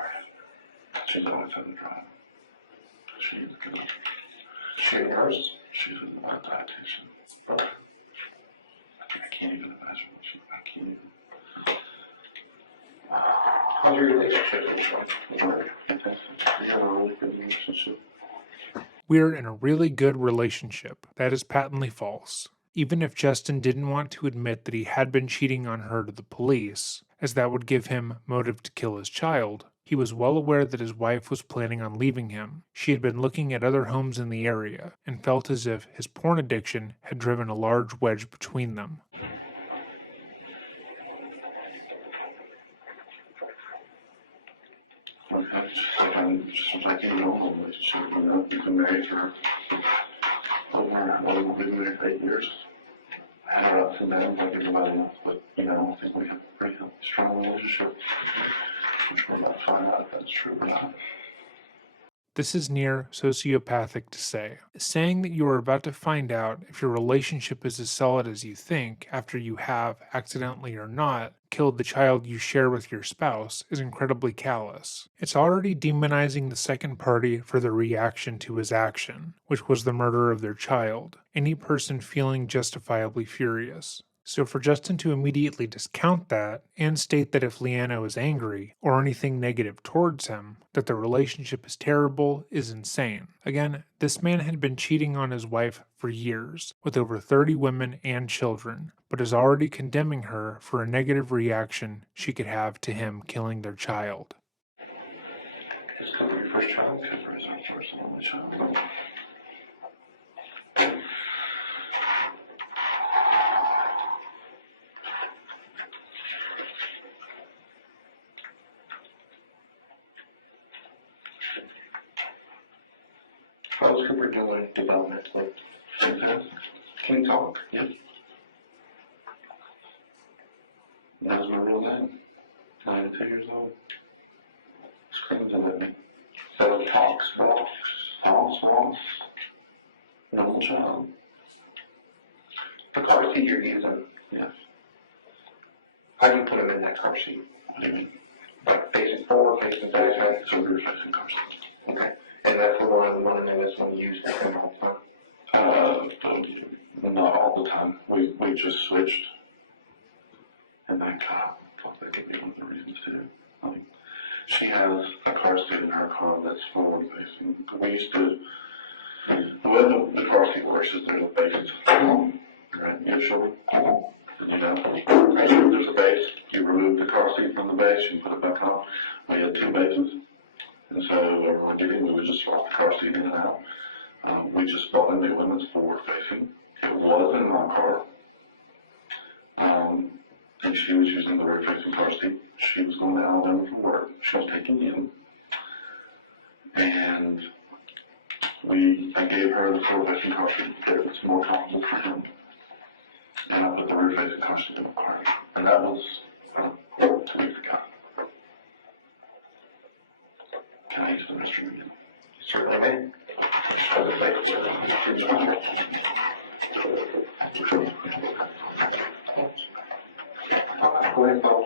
She's always had a drive. She's good. She a nurse? She's a dietitian. I can't even imagine what I can't even. How's your relationship with your wife? We have a really good relationship. We're in a really good relationship. That is patently false. Even if Justin didn't want to admit that he had been cheating on her to the police, as that would give him motive to kill his child, he was well aware that his wife was planning on leaving him. She had been looking at other homes in the area and felt as if his porn addiction had driven a large wedge between them. Just like any normal relationship, you know, you've been married for we've been married for 8 years. Had our ups and downs like everybody else, but, you know, I think we have a pretty strong relationship. Which we're about to find out if that's true or not. This is near sociopathic to say. Saying that you are about to find out if your relationship is as solid as you think after you have, accidentally or not, killed the child you share with your spouse is incredibly callous. It's already demonizing the second party for their reaction to his action, which was the murder of their child, any person feeling justifiably furious. So for Justin to immediately discount that and state that if Leanna was angry or anything negative towards him, that the relationship is terrible is insane. Again, this man had been cheating on his wife for years, with over 30 women and children, but is already condemning her for a negative reaction she could have to him killing their child. This could be your first child, could be his first and only child. How's Cooper doing developmentally? Can you talk? Yes. That is my real name. 92 years old. Screams at me. So talks, normal child. The car seat you're using, Yes. how do you put them in that car seat? What do you mean? Like facing forward, facing back? So we're facing car seat. Okay. And that's the one of the newest one you use all the time? Not all the time. We just switched. And I thought that could be one of the reasons too. Like, she has a car seat in her car that's forward facing. We used to, the way the car seat works is there's a base. Right, usually. You know, there's a base. You remove the car seat from the base, you put it back on. We had two bases. And so every day we would just swap the car seat in and out. We just bought a new one that's forward facing. It was in my car. And she was using the rear facing car seat. She was going to Alabama for work. She was taking in. And I gave her the forward facing car seat because it's more comfortable for him. And I put the rear facing car seat in the car. And that was 2 weeks ago. Can I use the restroom again? Certainly can. Go ahead, Paul.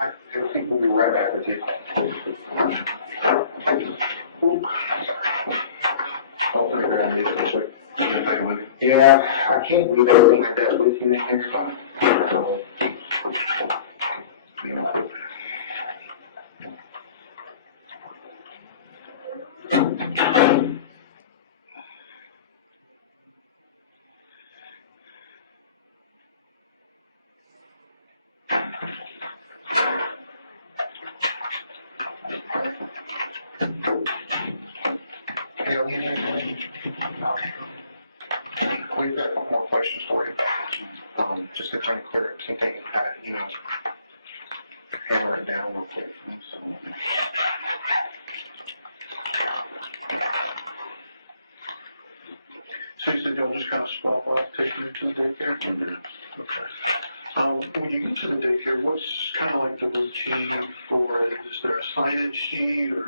I think we'll be right back with you. Hopefully we're gonna get this way. Yeah, I can't do everything like that with you next time. So, you know. We've got a couple more questions for you. Just to try to clear up some things that you know right now. So you said you'll just got a spot where I'll take you to the daycare? Okay. When you get to the daycare, what's kind of like the routine for it? Is there a sign-in sheet or?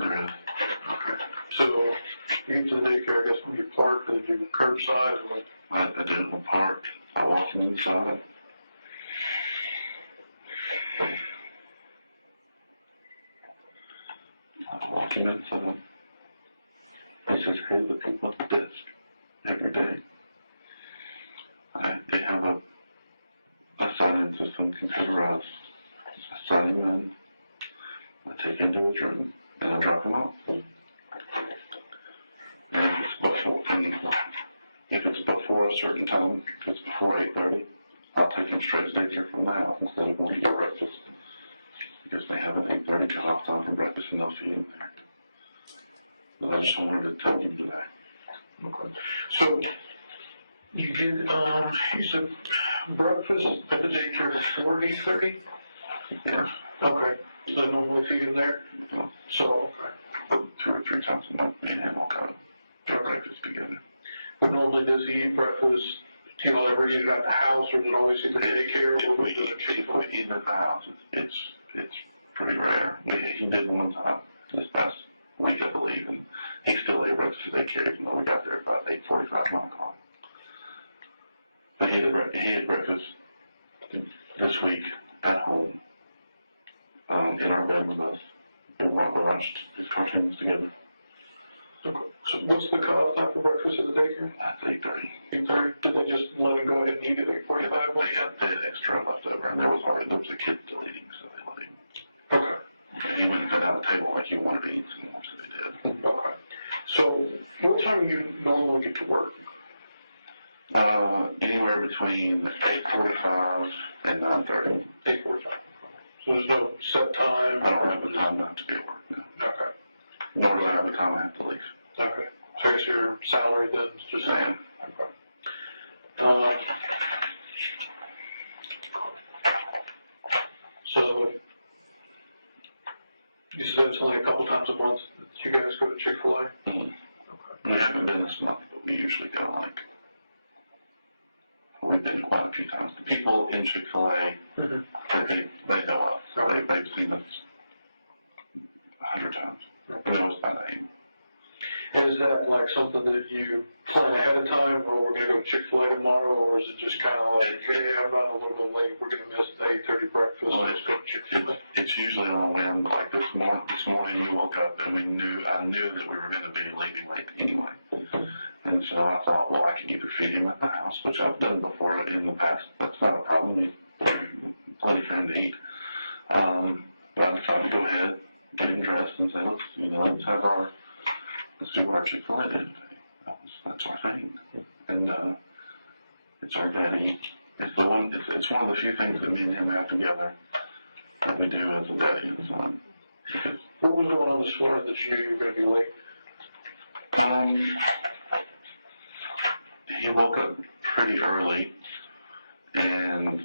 So, you get to the daycare, I guess when you park, and you do curbside or? I didn't park. I was inside. Walking into I just had looking at the desk every day. They have a sign to something cameras. I sign in. I take it to a drum and I drop them off. It's special thing. If it's before a certain time, if it's before 8:30, I'll take it straight later from the house instead of going to breakfast. Because they have an 8:30 cutoff time for breakfast and they'll see it there. I'm not sure what to tell them today. Okay. So, you can, you said breakfast at the daycare is 8:30? Yes. Okay. Is that normal for you there? So, 2 or 3 times a month, and we'll come to breakfast together. normally does he eat breakfast, you know, whenever you got the house or is it always in the daycare? If we get people in the house, it's pretty rare. He did one time. That's best. When I get to leave, and he still ate breakfast at daycare, even though we got there about 8:45, 1 o'clock. But he had breakfast this week at home. In our bed with us. And we rushed his cartoons together. So what's the cutoff time for breakfast at the daycare? That's 8:30. Sorry, did they just let him go ahead and eat it at 45? We got the extra left over. There was already there was a kid still eating, so they let him. Okay. They went to the table like you wanted to eat, so they did. Okay. So what time do you normally get to work? Anywhere between 8:45 and 9:30. 8:45. So there's no set time? I don't have a time not to be at work now. Okay. Or I have a time I have to leave. Okay. So is your salary then just saying? Okay. So you said it's only a couple times a month You guys go to Chick-fil-A? We haven't been this month, but we usually go like, we've been quite a few times. The people in Chick-fil-A, they know us, so they've seen us 100 times. Which was about 8. Is that like something that you plan ahead of time, or we're gonna go Chick-fil-A tomorrow, or is it just kind of like, hey, how about a little late, we're gonna miss the 8:30 breakfast, let's go to Chick-fil-A? It's usually on a whim, like this morning we woke up and I knew that we were going to be leaving late anyway. And so I thought, well, I can either feed him at the house, which I've done before in the past. That's not a problem. He's plenty for him to eat. But I thought, go ahead, get him dressed and say, let's have our Chick-fil-A. That's our thing. And it's our thing. It's one of the few things that me and him have together. That we do as a wedding and so on. What was the one on the floor that you regularly? He woke up pretty early, and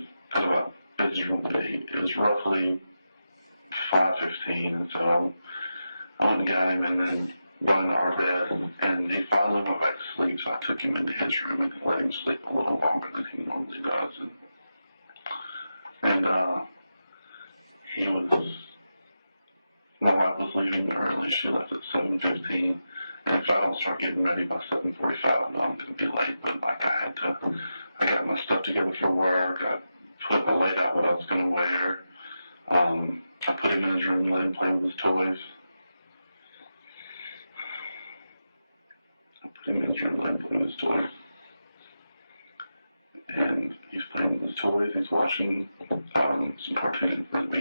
it was roughly 5:15, and so I went and got him, and then went in our bed, and he finally went back to sleep, so I took him into his room and let him sleep a little longer than he normally does. And he was, when I was leaving early, she left at 7:15. And if I don't start getting ready by 7:45, I'm going to be late. But like I got my stuff together for work. I laid out what I was going to wear. I put him in his room and let him play with his toys. And he's playing with his toys. He's watching some cartoons that we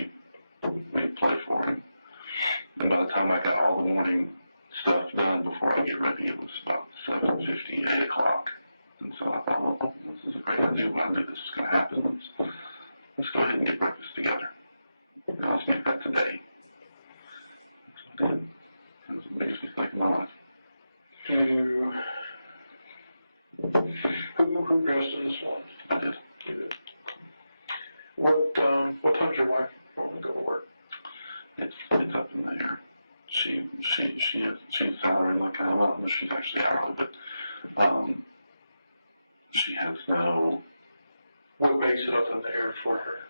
play for him. And by the time I got all the morning stuff done before I get ready, it was about 7:50, 8 o'clock. And so I thought, well, this is a great idea. When I knew this was going to happen, let's go ahead and get breakfast together. And let's make that today. So I did. That was what makes me think about it. Who progressed to this one? I did. What time's your wife go to work? It's up in the air. She's there like I don't know, but she's actually early, but she has no What makes it up in the air for her?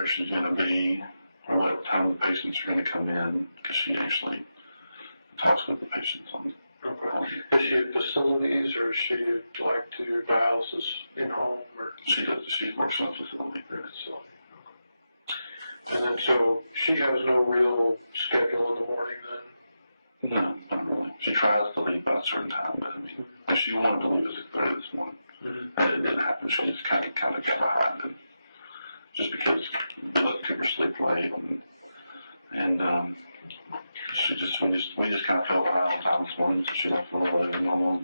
where she's going to be, or what time the patients are going to come in, because she usually talks with the patients on. Okay. Is she at facilities, or is she like to dialysis in home, or? She works on facility there, so. And then so she has no real schedule in the morning then? No, not really. She tries to leave at a certain time, but I mean, she wanted to leave as early this morning. And it didn't happen. She just kind of tried, and just because both of her sleep late, and we just kind of felt her out of town this morning, so she left for a little bit normal.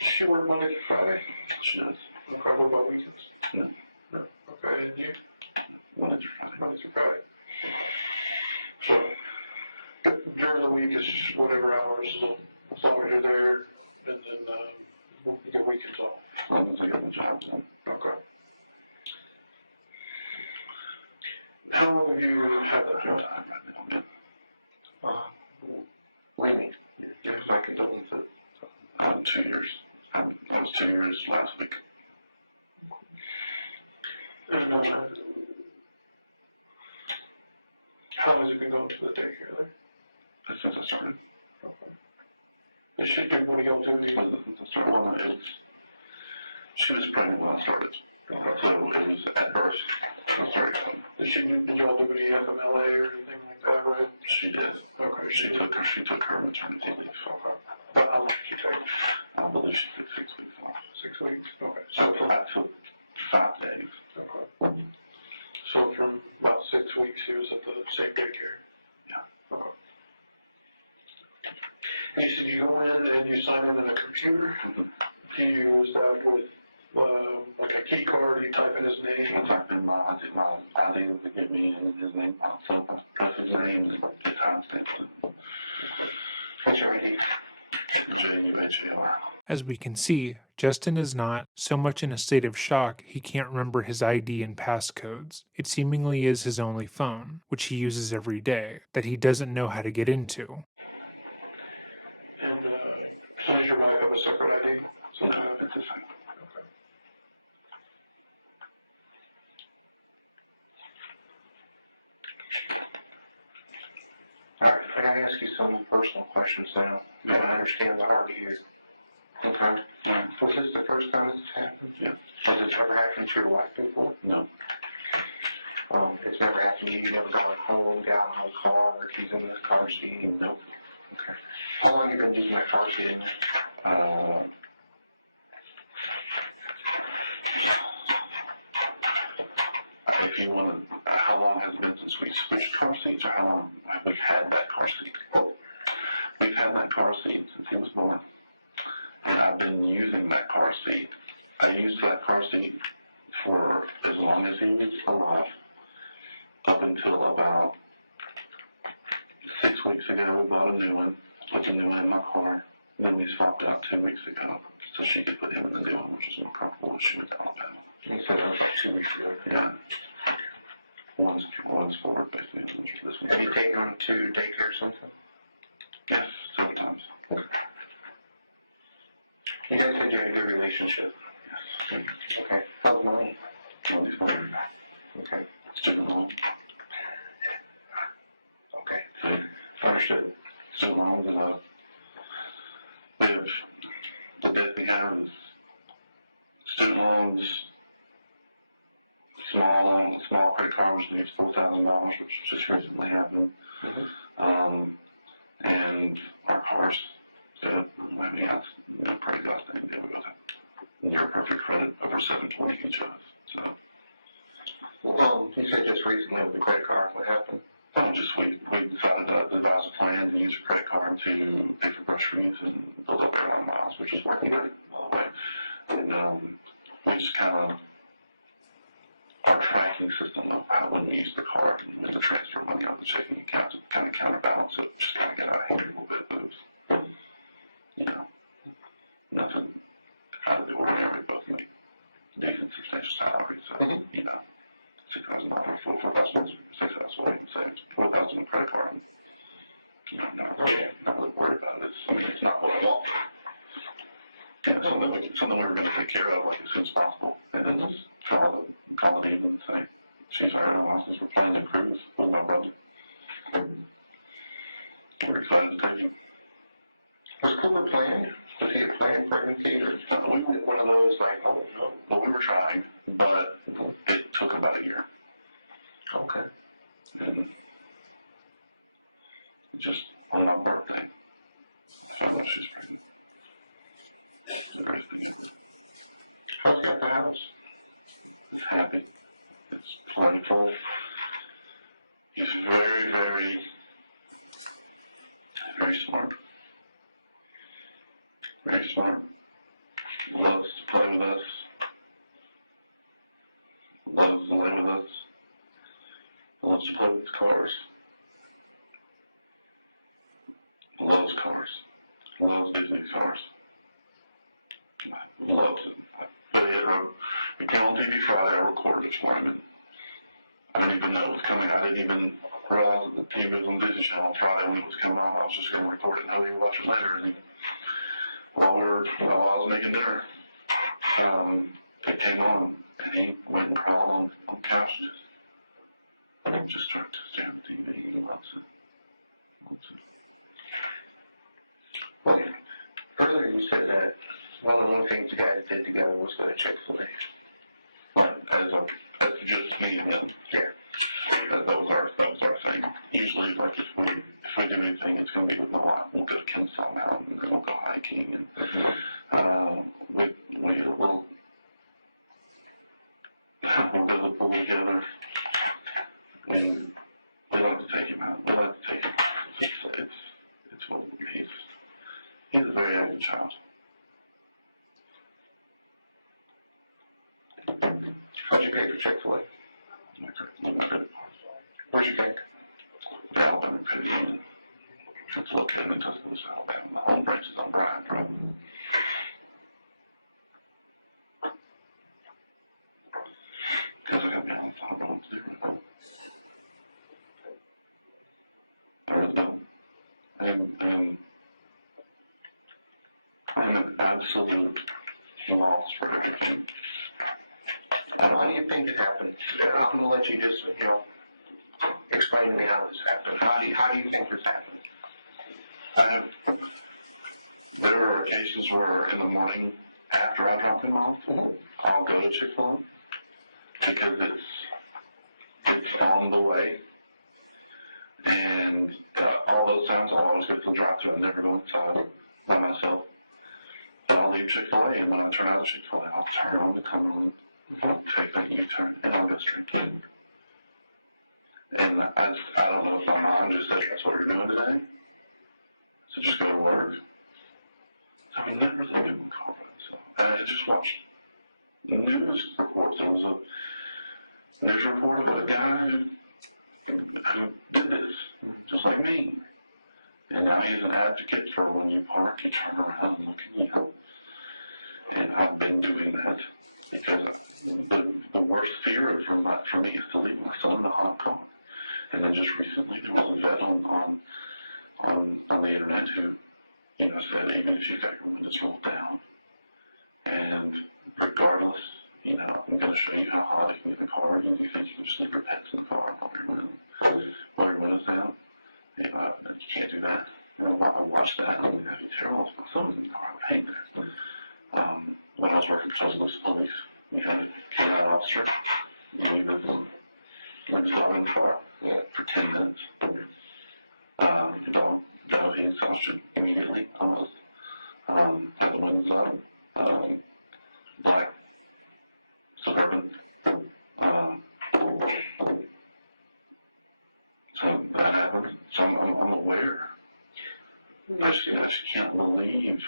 She work Monday to Friday? She does. Okay, what about weekends? Yeah. No. Okay, and you? Monday through Friday. Monday to Friday. So, during the week, it's just whatever hours, as long as you're there, and then, you get weekends off. As long as I get the job done. Okay. How long have you had that job? Lately. Yeah, I could double that. 2 years. It was 2 years last week. How has it been going to the daycare there? That's since I started. Has she been really helped you? Since I started on my heels. She was pregnant when I started. So it was at first. I started. Did she enjoy living in FMLA or anything like that, right? She did. Okay. She took her maternity leave. How much did you take? I believe she took 6 weeks off. 6 weeks? Okay. So I took 5 days. Okay. So from about 6 weeks, he was at the same daycare? Yeah. Okay. And you said you go in and you sign in on a computer? Can you use that with, like a key card, you type in his name? I typed in my name to give me his name. So his name is Tom Stinson. What's your name? J-U-H-E-R. As we can see, Justin is not so much in a state of shock he can't remember his ID and passcodes. It seemingly is his only phone, which he uses every day, that he doesn't know how to get into. And, so you're gonna have a separate ID? So, it's the same. All right, can I ask you some personal questions now? Maybe I understand what I do here. Okay. Yeah. Was this the first time this happened? Yeah. Was it ever happened to your wife before? No. It's never happened to you. You never got home, got out of the car, or keys in the car seat? No. Okay. How long have you been using that car seat? If you want to, how long has it been since we switched car seats, or how long have we had that car seat? We've had that car seat since he was born. I've been using that car seat. I used that car seat for as long as he was alive, up until about 6 weeks ago. We bought a new one, put the new one in my car. Then we swapped out 2 weeks ago, so she could put him in the new one, which is what what she was all about. So, 2 weeks ago, yeah. One's for basically this one. Do you take him to daycare or something? Yes, sometimes. You guys enjoy a good relationship? Yes. Okay. How long? 24 years. Okay. It's been long. Okay. Understood. So long as if the debt we have is student loans, small credit cards, there's $4,000, which just recently happened. And our cars that we have pretty last thing to do with it. Our perfect credit of our 720 each of us. So, you said just recently with the credit card, what happened? Well, just we decided to devise a plan and use a credit card to pay for groceries and build up our miles, which is working great. And we just kind of our tracking system of how when we use the card and the transfer money on the checking account to kind of counterbalance it, just kind of get out of here a little bit of, nothing out of the ordinary, but like Nathan says, they just tolerate something, $6,000 for investments, successful, saved $12,000 in credit card. Never really worry about it. It's not what I want. And something we're going to take care of like as soon as possible. And then just try to call Ava and say, she's heard of us as we're planning a cruise on my budget. We're excited to do it. What's called a plan? Does he plan pregnancy or we were one of those like, well, we were trying, but it took about a year. Okay. And just on my birthday. So she's pregnant. How's that the house? It's happy. It's wonderful. He's very, very, very smart. Very smart. Loves to play with us. Loves to live with us. Loves to play with cars. Loves cars. Loves these big cars. Loves it. We came on TV Friday, I recorded this morning. I didn't even know it was coming. I didn't even realize that the TV was on Disney Channel Friday when it was coming out. I was just going to record it and then watch it later. And while I was making dinner, it came on and he went and crawled on the couch. And just started to stare at the TV and watch it. Well, earlier you said that one of the things you guys did together was go to Chick-fil-A. But as just me and here, those are things. Usually, like if I do anything, it's going to be with the lot. We'll go to Kinsale now, and we'll go hiking, and we will have a little pull together. And I love to take him out. I love to take him out. It's one of the case. He's a very old child. What'd you pay for Chick-fil-A? What'd you think? That's what Kevin does himself. The whole price is on Brian, right? absolute loss for projection. And what do you think happened? And I'm going to let you just, explain to me how this happened. How do you think this happened? There are occasions where in the morning, after I drop them off, I'll go to Chick-fil-A because it's down the way. And all those times I'll always get to the drive-thru and never go inside by myself. I'll leave Chick-fil-A, and when I turn out Chick-fil-A, I'll turn on the Cumberland, take the U-turn, and I'll go straight in. And I don't know if my mom just said, that's what you're doing today? So just go to work. So I never think of confidence. And I just watched the news reports. I was a news reporter with a guy who did this, just like me. And now he's an advocate for when you park and turn around and look at you. And I've been doing that because the worst fear for me is to leave my son in the hot car. And then just recently there was a vet on the internet who, said even if you got your windows rolled down, and regardless, I'm going to show you how hot you leave the car, and you think you can just leave your pets in the car while your windows down. And you can't do that. I watched that, and it'd be terrible if my son was in the car. I hate that. When I was working for Social Police, we had an officer, we went home for 10 minutes. No exhaustion immediately, almost. That was black suburban. So I'm aware. I just can't believe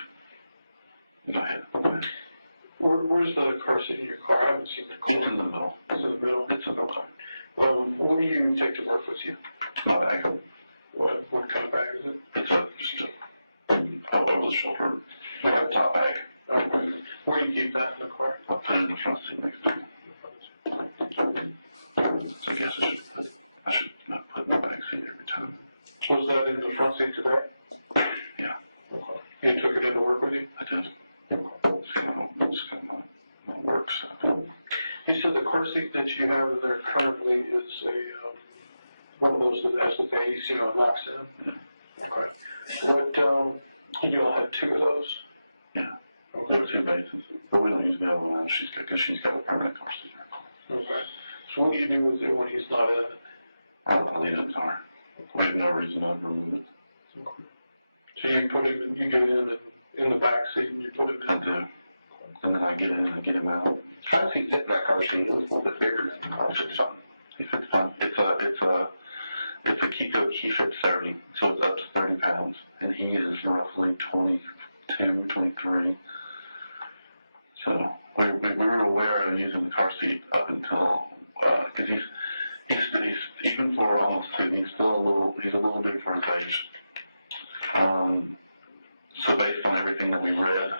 that I had to quit. Where's the car seat in your car? I haven't seen the car. It's in the middle. It's in the middle. It's in the middle. What do you take to work with you? My bag. What kind of bag is it? It's a shoulder. I got a top bag. Where do you keep that in the car? I'll put it in the front seat next to me. I guess I should put my bag seat every time. Was that in the front seat today? Yeah. You took it into work with you? I did. It works. You said the car seat that you have over there currently is one of those that has the AC on max in. Would you have two of those? Yeah. On 2 bases. But we don't use the other one. She's good because she's got a permanent car seat. Okay. So what do you do with it when he's not in? I'll clean up the car. I have no reason not to remove it. So you put it, you get it in the back seat, you put it in there. Then I get in and get him out. I think that my car seat is a little bit bigger than the car seat. It's a Kiko Keyfit 30, so it's up to 30 pounds. And he is roughly 22 or 23. So we were aware of using the car seat up until, because he's even for all this time, he's a little big for his age. So based on everything that we read,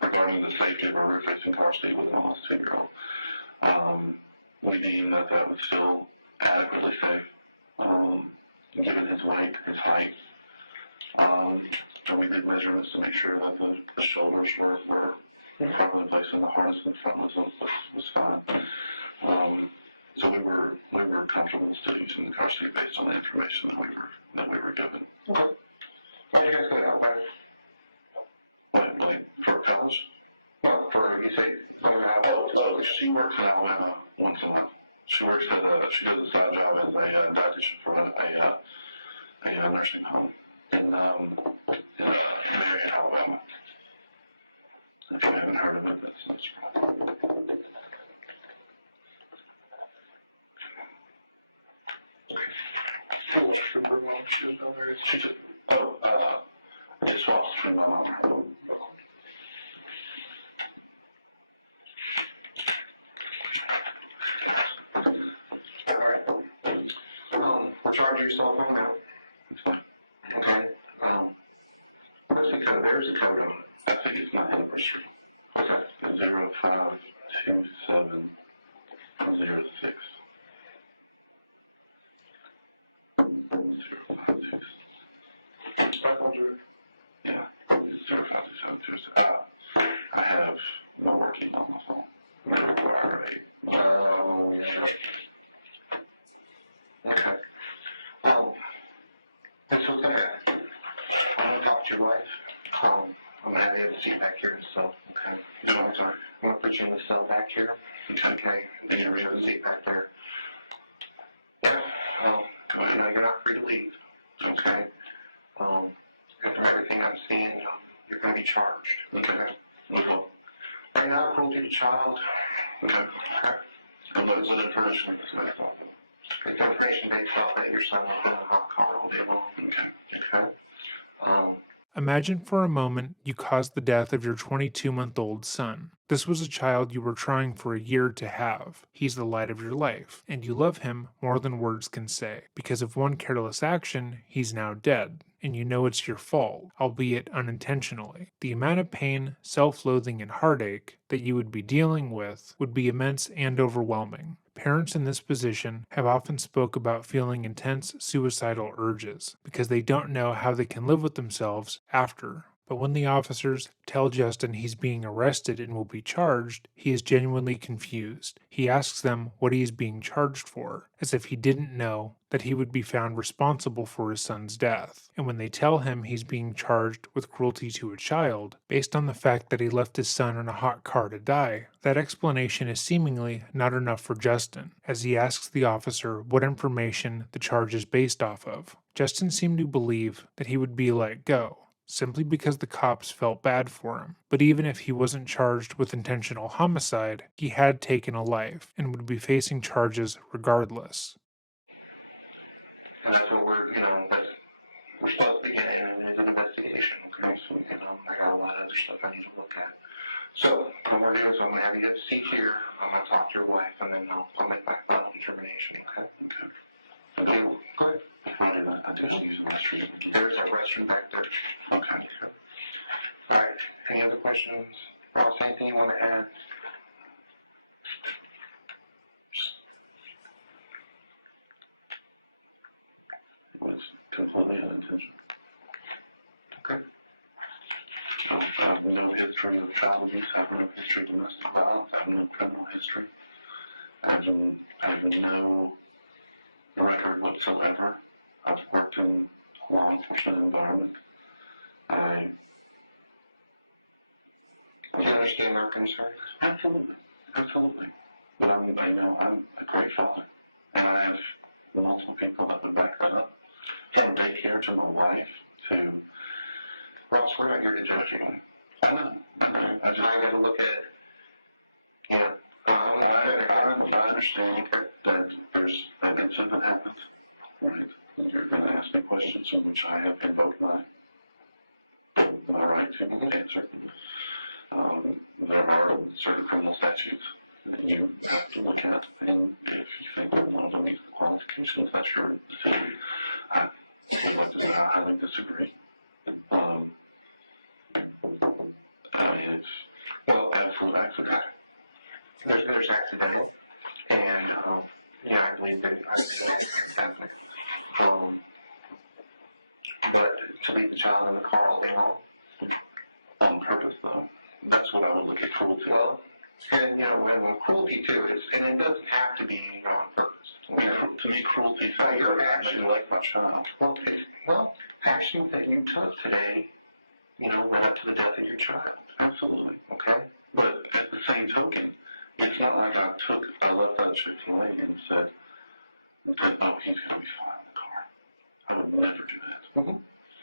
regarding the safety of our roof-facing car seat with an almost 10-year-old, we deemed that was still adequately safe, given his weight, his height. So we did measurements to make sure that the shoulders were firmly placed in the harness and the front was fine. So we were comfortable still using the car seat based on the information that we were given. What do you guys think about that? For college? Well, for, you say, she works in Alabama once a month. She works she does a side job as a dietitian for a nursing home in Alabama. If you haven't heard of it, that's right. What was her number? I just lost her number. Charge yourself out. Okay. I think there's a code on it. I think it's my anniversary. Okay. 0527 06. 056. Yeah. 0527 just, I have no working on the phone. Okay. Well, that's okay. I'm gonna talk to your wife. I'm gonna have you sit back here, so, okay. So, I'm sorry. I'm gonna put you in the cell back here. Okay. And you're gonna have a seat back there. Yeah, well, you're not free to leave. Okay. After everything I'm seeing, you're gonna be charged. Okay. Okay. You're not cruelty to child. Okay. And those are the punishments. The temptation may felt that your son will be in a hot car all day long. Okay. Imagine for a moment you caused the death of your 22-month-old son. This was a child you were trying for a year to have. He's the light of your life, and you love him more than words can say. Because of one careless action, he's now dead, and you know it's your fault, albeit unintentionally. The amount of pain, self-loathing, and heartache that you would be dealing with would be immense and overwhelming. Parents in this position have often spoke about feeling intense suicidal urges because they don't know how they can live with themselves after. But when the officers tell Justin he's being arrested and will be charged, he is genuinely confused. He asks them what he is being charged for, as if he didn't know that he would be found responsible for his son's death. And when they tell him he's being charged with cruelty to a child, based on the fact that he left his son in a hot car to die, that explanation is seemingly not enough for Justin, as he asks the officer what information the charge is based off of. Justin seemed to believe that he would be let go, simply because the cops felt bad for him. But even if he wasn't charged with intentional homicide, he had taken a life and would be facing charges regardless. That's what we're still beginning an investigation, okay? So, I got a lot of other stuff I need to look at. So, I'm gonna do is I'm gonna have you have a seat here. I'm gonna talk to your wife, and then I'll make my final determination, okay? Okay. Good. I just use the restroom. There's that restroom back there. Okay. All right. Any other questions? Ross, anything you want to add? Was completely unintentional. Okay. We know history of child abuse, I have no history of domestic violence, I have no criminal history. I have no record whatsoever. I've worked in law enforcement environment. I understand their concerns. Absolutely. Absolutely. But I know I'm a great father. And I have multiple people that would back that up. From daycare to my wife to, Ross, we're not here to judge anyone. I just got to look at, I understand that that something happens. Right. You're going to ask me questions so which I have invoked my right to answer. There are certain criminal statutes that you have to look at, and if you think that one of them meets the qualifications, that's your right. I highly disagree. That's okay. There's accident, and I believe that exactly. But to leave the child in the car all day long, on purpose, though, that's what I would look at cruelty. Well, and when cruelty to it, and it does have to be on purpose. To be cruelty, your action like my child. Okay, well, actions that you took today, led up to the death of your child. Absolutely, okay? But at the same token, it's not like I left that Chick-fil-A and said, no, he's going to be fine in the car. I don't believe her to that.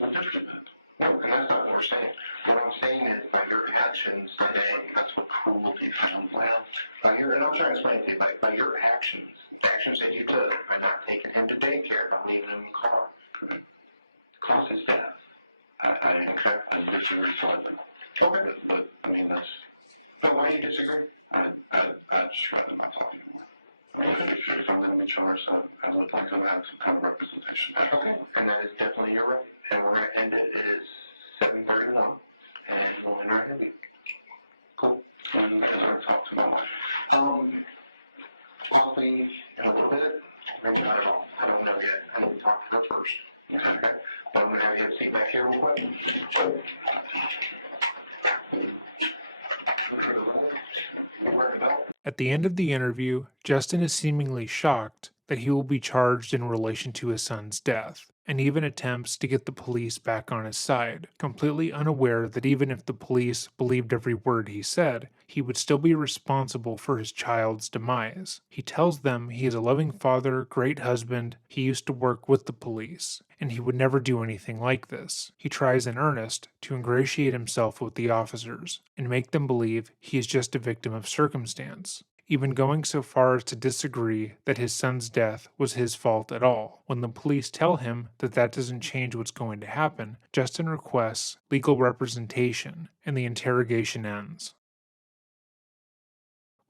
I'll never do that. No, that's not what I'm saying. What I'm saying is by your actions today, that's what cruelty is. Well, and I'm trying to explain to you, by your actions that you took, by not taking him to daycare, by leaving him in the car, causes death. I disagree slightly. Okay, but I mean, but why do you disagree? I just read them myself. If I'm going to be charged, I would like to have some kind of representation. Okay, and that is definitely your right. And we're going to end it is 7:31, and we'll be right in. Cool. And we're going to talk to them. Quickly, in a little bit, I don't know yet. I will talk to her first. Okay. I'm going to have you see back here real quick. At the end of the interview, Justin is seemingly shocked that he will be charged in relation to his son's death, and even attempts to get the police back on his side, completely unaware that even if the police believed every word he said, he would still be responsible for his child's demise. He tells them he is a loving father, great husband, he used to work with the police, and he would never do anything like this. He tries in earnest to ingratiate himself with the officers and make them believe he is just a victim of circumstance, even going so far as to disagree that his son's death was his fault at all. When the police tell him that that doesn't change what's going to happen, Justin requests legal representation, and the interrogation ends.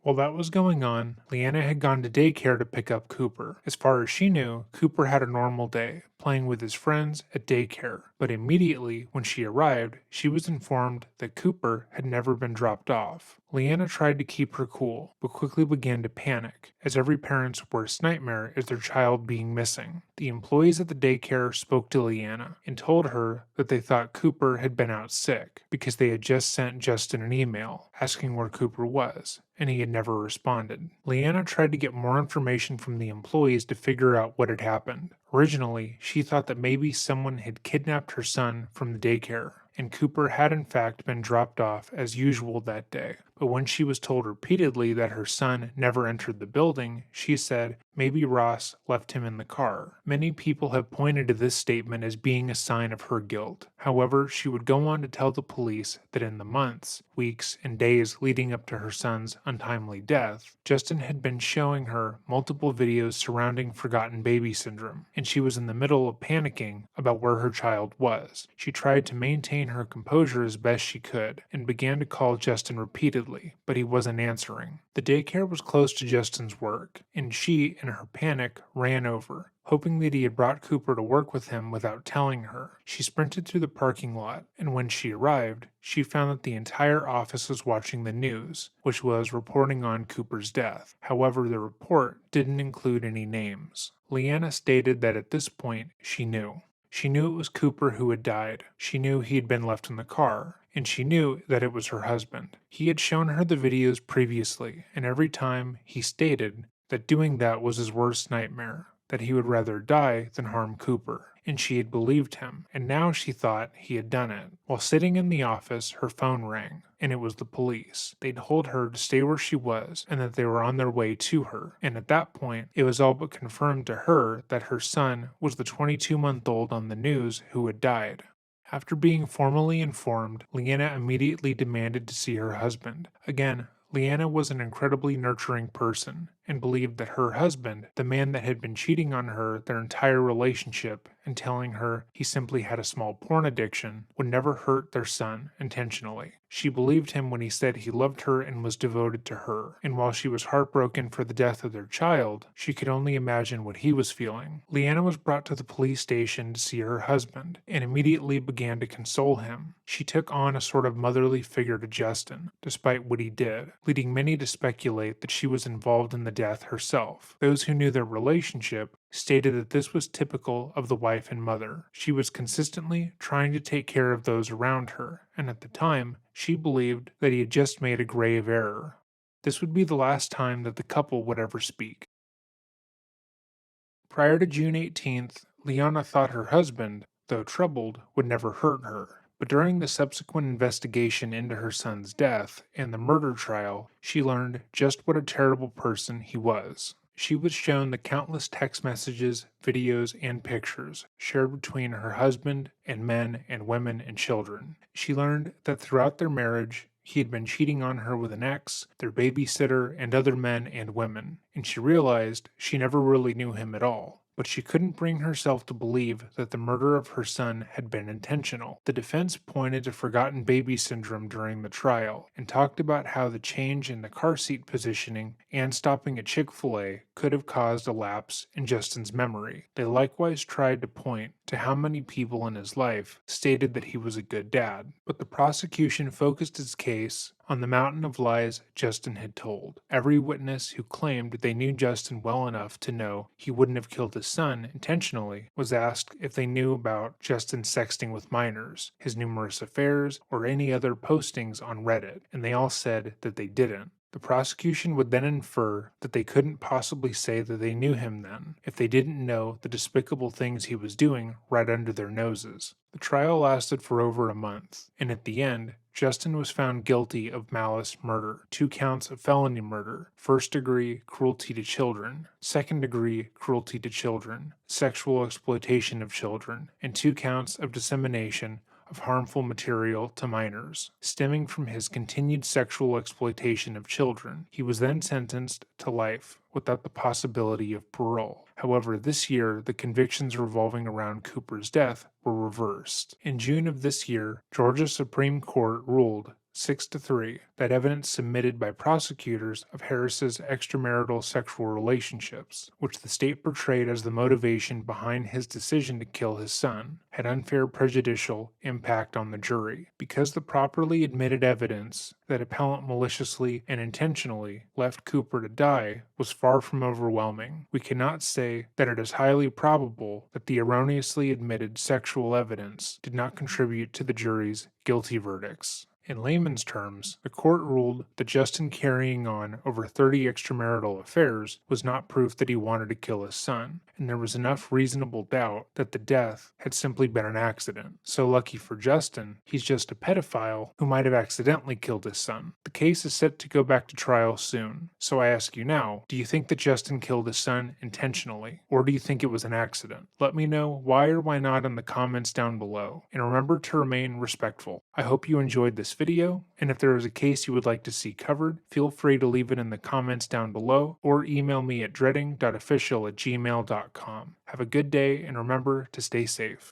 While that was going on, Leanna had gone to daycare to pick up Cooper. As far as she knew, Cooper had a normal day, playing with his friends at daycare. But immediately, when she arrived, she was informed that Cooper had never been dropped off. Leanna tried to keep her cool, but quickly began to panic, as every parent's worst nightmare is their child being missing. The employees at the daycare spoke to Leanna and told her that they thought Cooper had been out sick because they had just sent Justin an email asking where Cooper was, and he had never responded. Leanna tried to get more information from the employees to figure out what had happened. Originally, she thought that maybe someone had kidnapped her son from the daycare, and Cooper had in fact been dropped off as usual that day. But when she was told repeatedly that her son never entered the building, she said maybe Ross left him in the car. Many people have pointed to this statement as being a sign of her guilt. However, she would go on to tell the police that in the months, weeks, and days leading up to her son's untimely death, Justin had been showing her multiple videos surrounding forgotten baby syndrome, and she was in the middle of panicking about where her child was. She tried to maintain her composure as best she could, and began to call Justin repeatedly, but he wasn't answering. The daycare was close to Justin's work, and she, in her panic, ran over, hoping that he had brought Cooper to work with him without telling her. She sprinted through the parking lot, and when she arrived, she found that the entire office was watching the news, which was reporting on Cooper's death. However, the report didn't include any names. Leanna stated that at this point, she knew. She knew it was Cooper who had died. She knew he had been left in the car, and she knew that it was her husband. He had shown her the videos previously, and every time he stated that doing that was his worst nightmare, that he would rather die than harm Cooper, and she had believed him, and now she thought he had done it. While sitting in the office, her phone rang, and it was the police. They told her to stay where she was, and that they were on their way to her, and at that point, it was all but confirmed to her that her son was the 22-month-old on the news who had died. After being formally informed, Leanna immediately demanded to see her husband. Again, Leanna was an incredibly nurturing person and believed that her husband, the man that had been cheating on her their entire relationship and telling her he simply had a small porn addiction, would never hurt their son intentionally. She believed him when he said he loved her and was devoted to her, and while she was heartbroken for the death of their child, she could only imagine what he was feeling. Leanna was brought to the police station to see her husband, and immediately began to console him. She took on a sort of motherly figure to Justin, despite what he did, leading many to speculate that she was involved in the death herself. Those who knew their relationship stated that this was typical of the wife and mother. She was consistently trying to take care of those around her, and at the time, she believed that he had just made a grave error. This would be the last time that the couple would ever speak. Prior to June 18th, Leanna thought her husband, though troubled, would never hurt her. But during the subsequent investigation into her son's death and the murder trial, she learned just what a terrible person he was. She was shown the countless text messages, videos, and pictures shared between her husband and men and women and children. She learned that throughout their marriage, he had been cheating on her with an ex, their babysitter, and other men and women, and she realized she never really knew him at all. But she couldn't bring herself to believe that the murder of her son had been intentional. The defense pointed to forgotten baby syndrome during the trial and talked about how the change in the car seat positioning and stopping at Chick-fil-A could have caused a lapse in Justin's memory. They likewise tried to point to how many people in his life stated that he was a good dad, but the prosecution focused its case on the mountain of lies Justin had told. Every witness who claimed they knew Justin well enough to know he wouldn't have killed his son intentionally was asked if they knew about Justin sexting with minors, his numerous affairs, or any other postings on Reddit, and they all said that they didn't. The prosecution would then infer that they couldn't possibly say that they knew him then, if they didn't know the despicable things he was doing right under their noses. The trial lasted for over a month, and at the end, Justin was found guilty of malice murder, 2 counts of felony murder, first-degree cruelty to children, second-degree cruelty to children, sexual exploitation of children, and 2 counts of dissemination of harmful material to minors, stemming from his continued sexual exploitation of children. He was then sentenced to life without the possibility of parole. However, this year, the convictions revolving around Cooper's death were reversed. In June of this year, Georgia Supreme Court ruled 6-3 that evidence submitted by prosecutors of Harris's extramarital sexual relationships, which the state portrayed as the motivation behind his decision to kill his son, had unfair prejudicial impact on the jury. Because the properly admitted evidence that appellant maliciously and intentionally left Cooper to die was far from overwhelming, we cannot say that it is highly probable that the erroneously admitted sexual evidence did not contribute to the jury's guilty verdicts. In layman's terms, the court ruled that Justin carrying on over 30 extramarital affairs was not proof that he wanted to kill his son, and there was enough reasonable doubt that the death had simply been an accident. So lucky for Justin, he's just a pedophile who might have accidentally killed his son. The case is set to go back to trial soon, so I ask you now, do you think that Justin killed his son intentionally, or do you think it was an accident? Let me know why or why not in the comments down below, and remember to remain respectful. I hope you enjoyed this video, and if there is a case you would like to see covered, feel free to leave it in the comments down below or email me at dreading.official@gmail.com. Have a good day and remember to stay safe.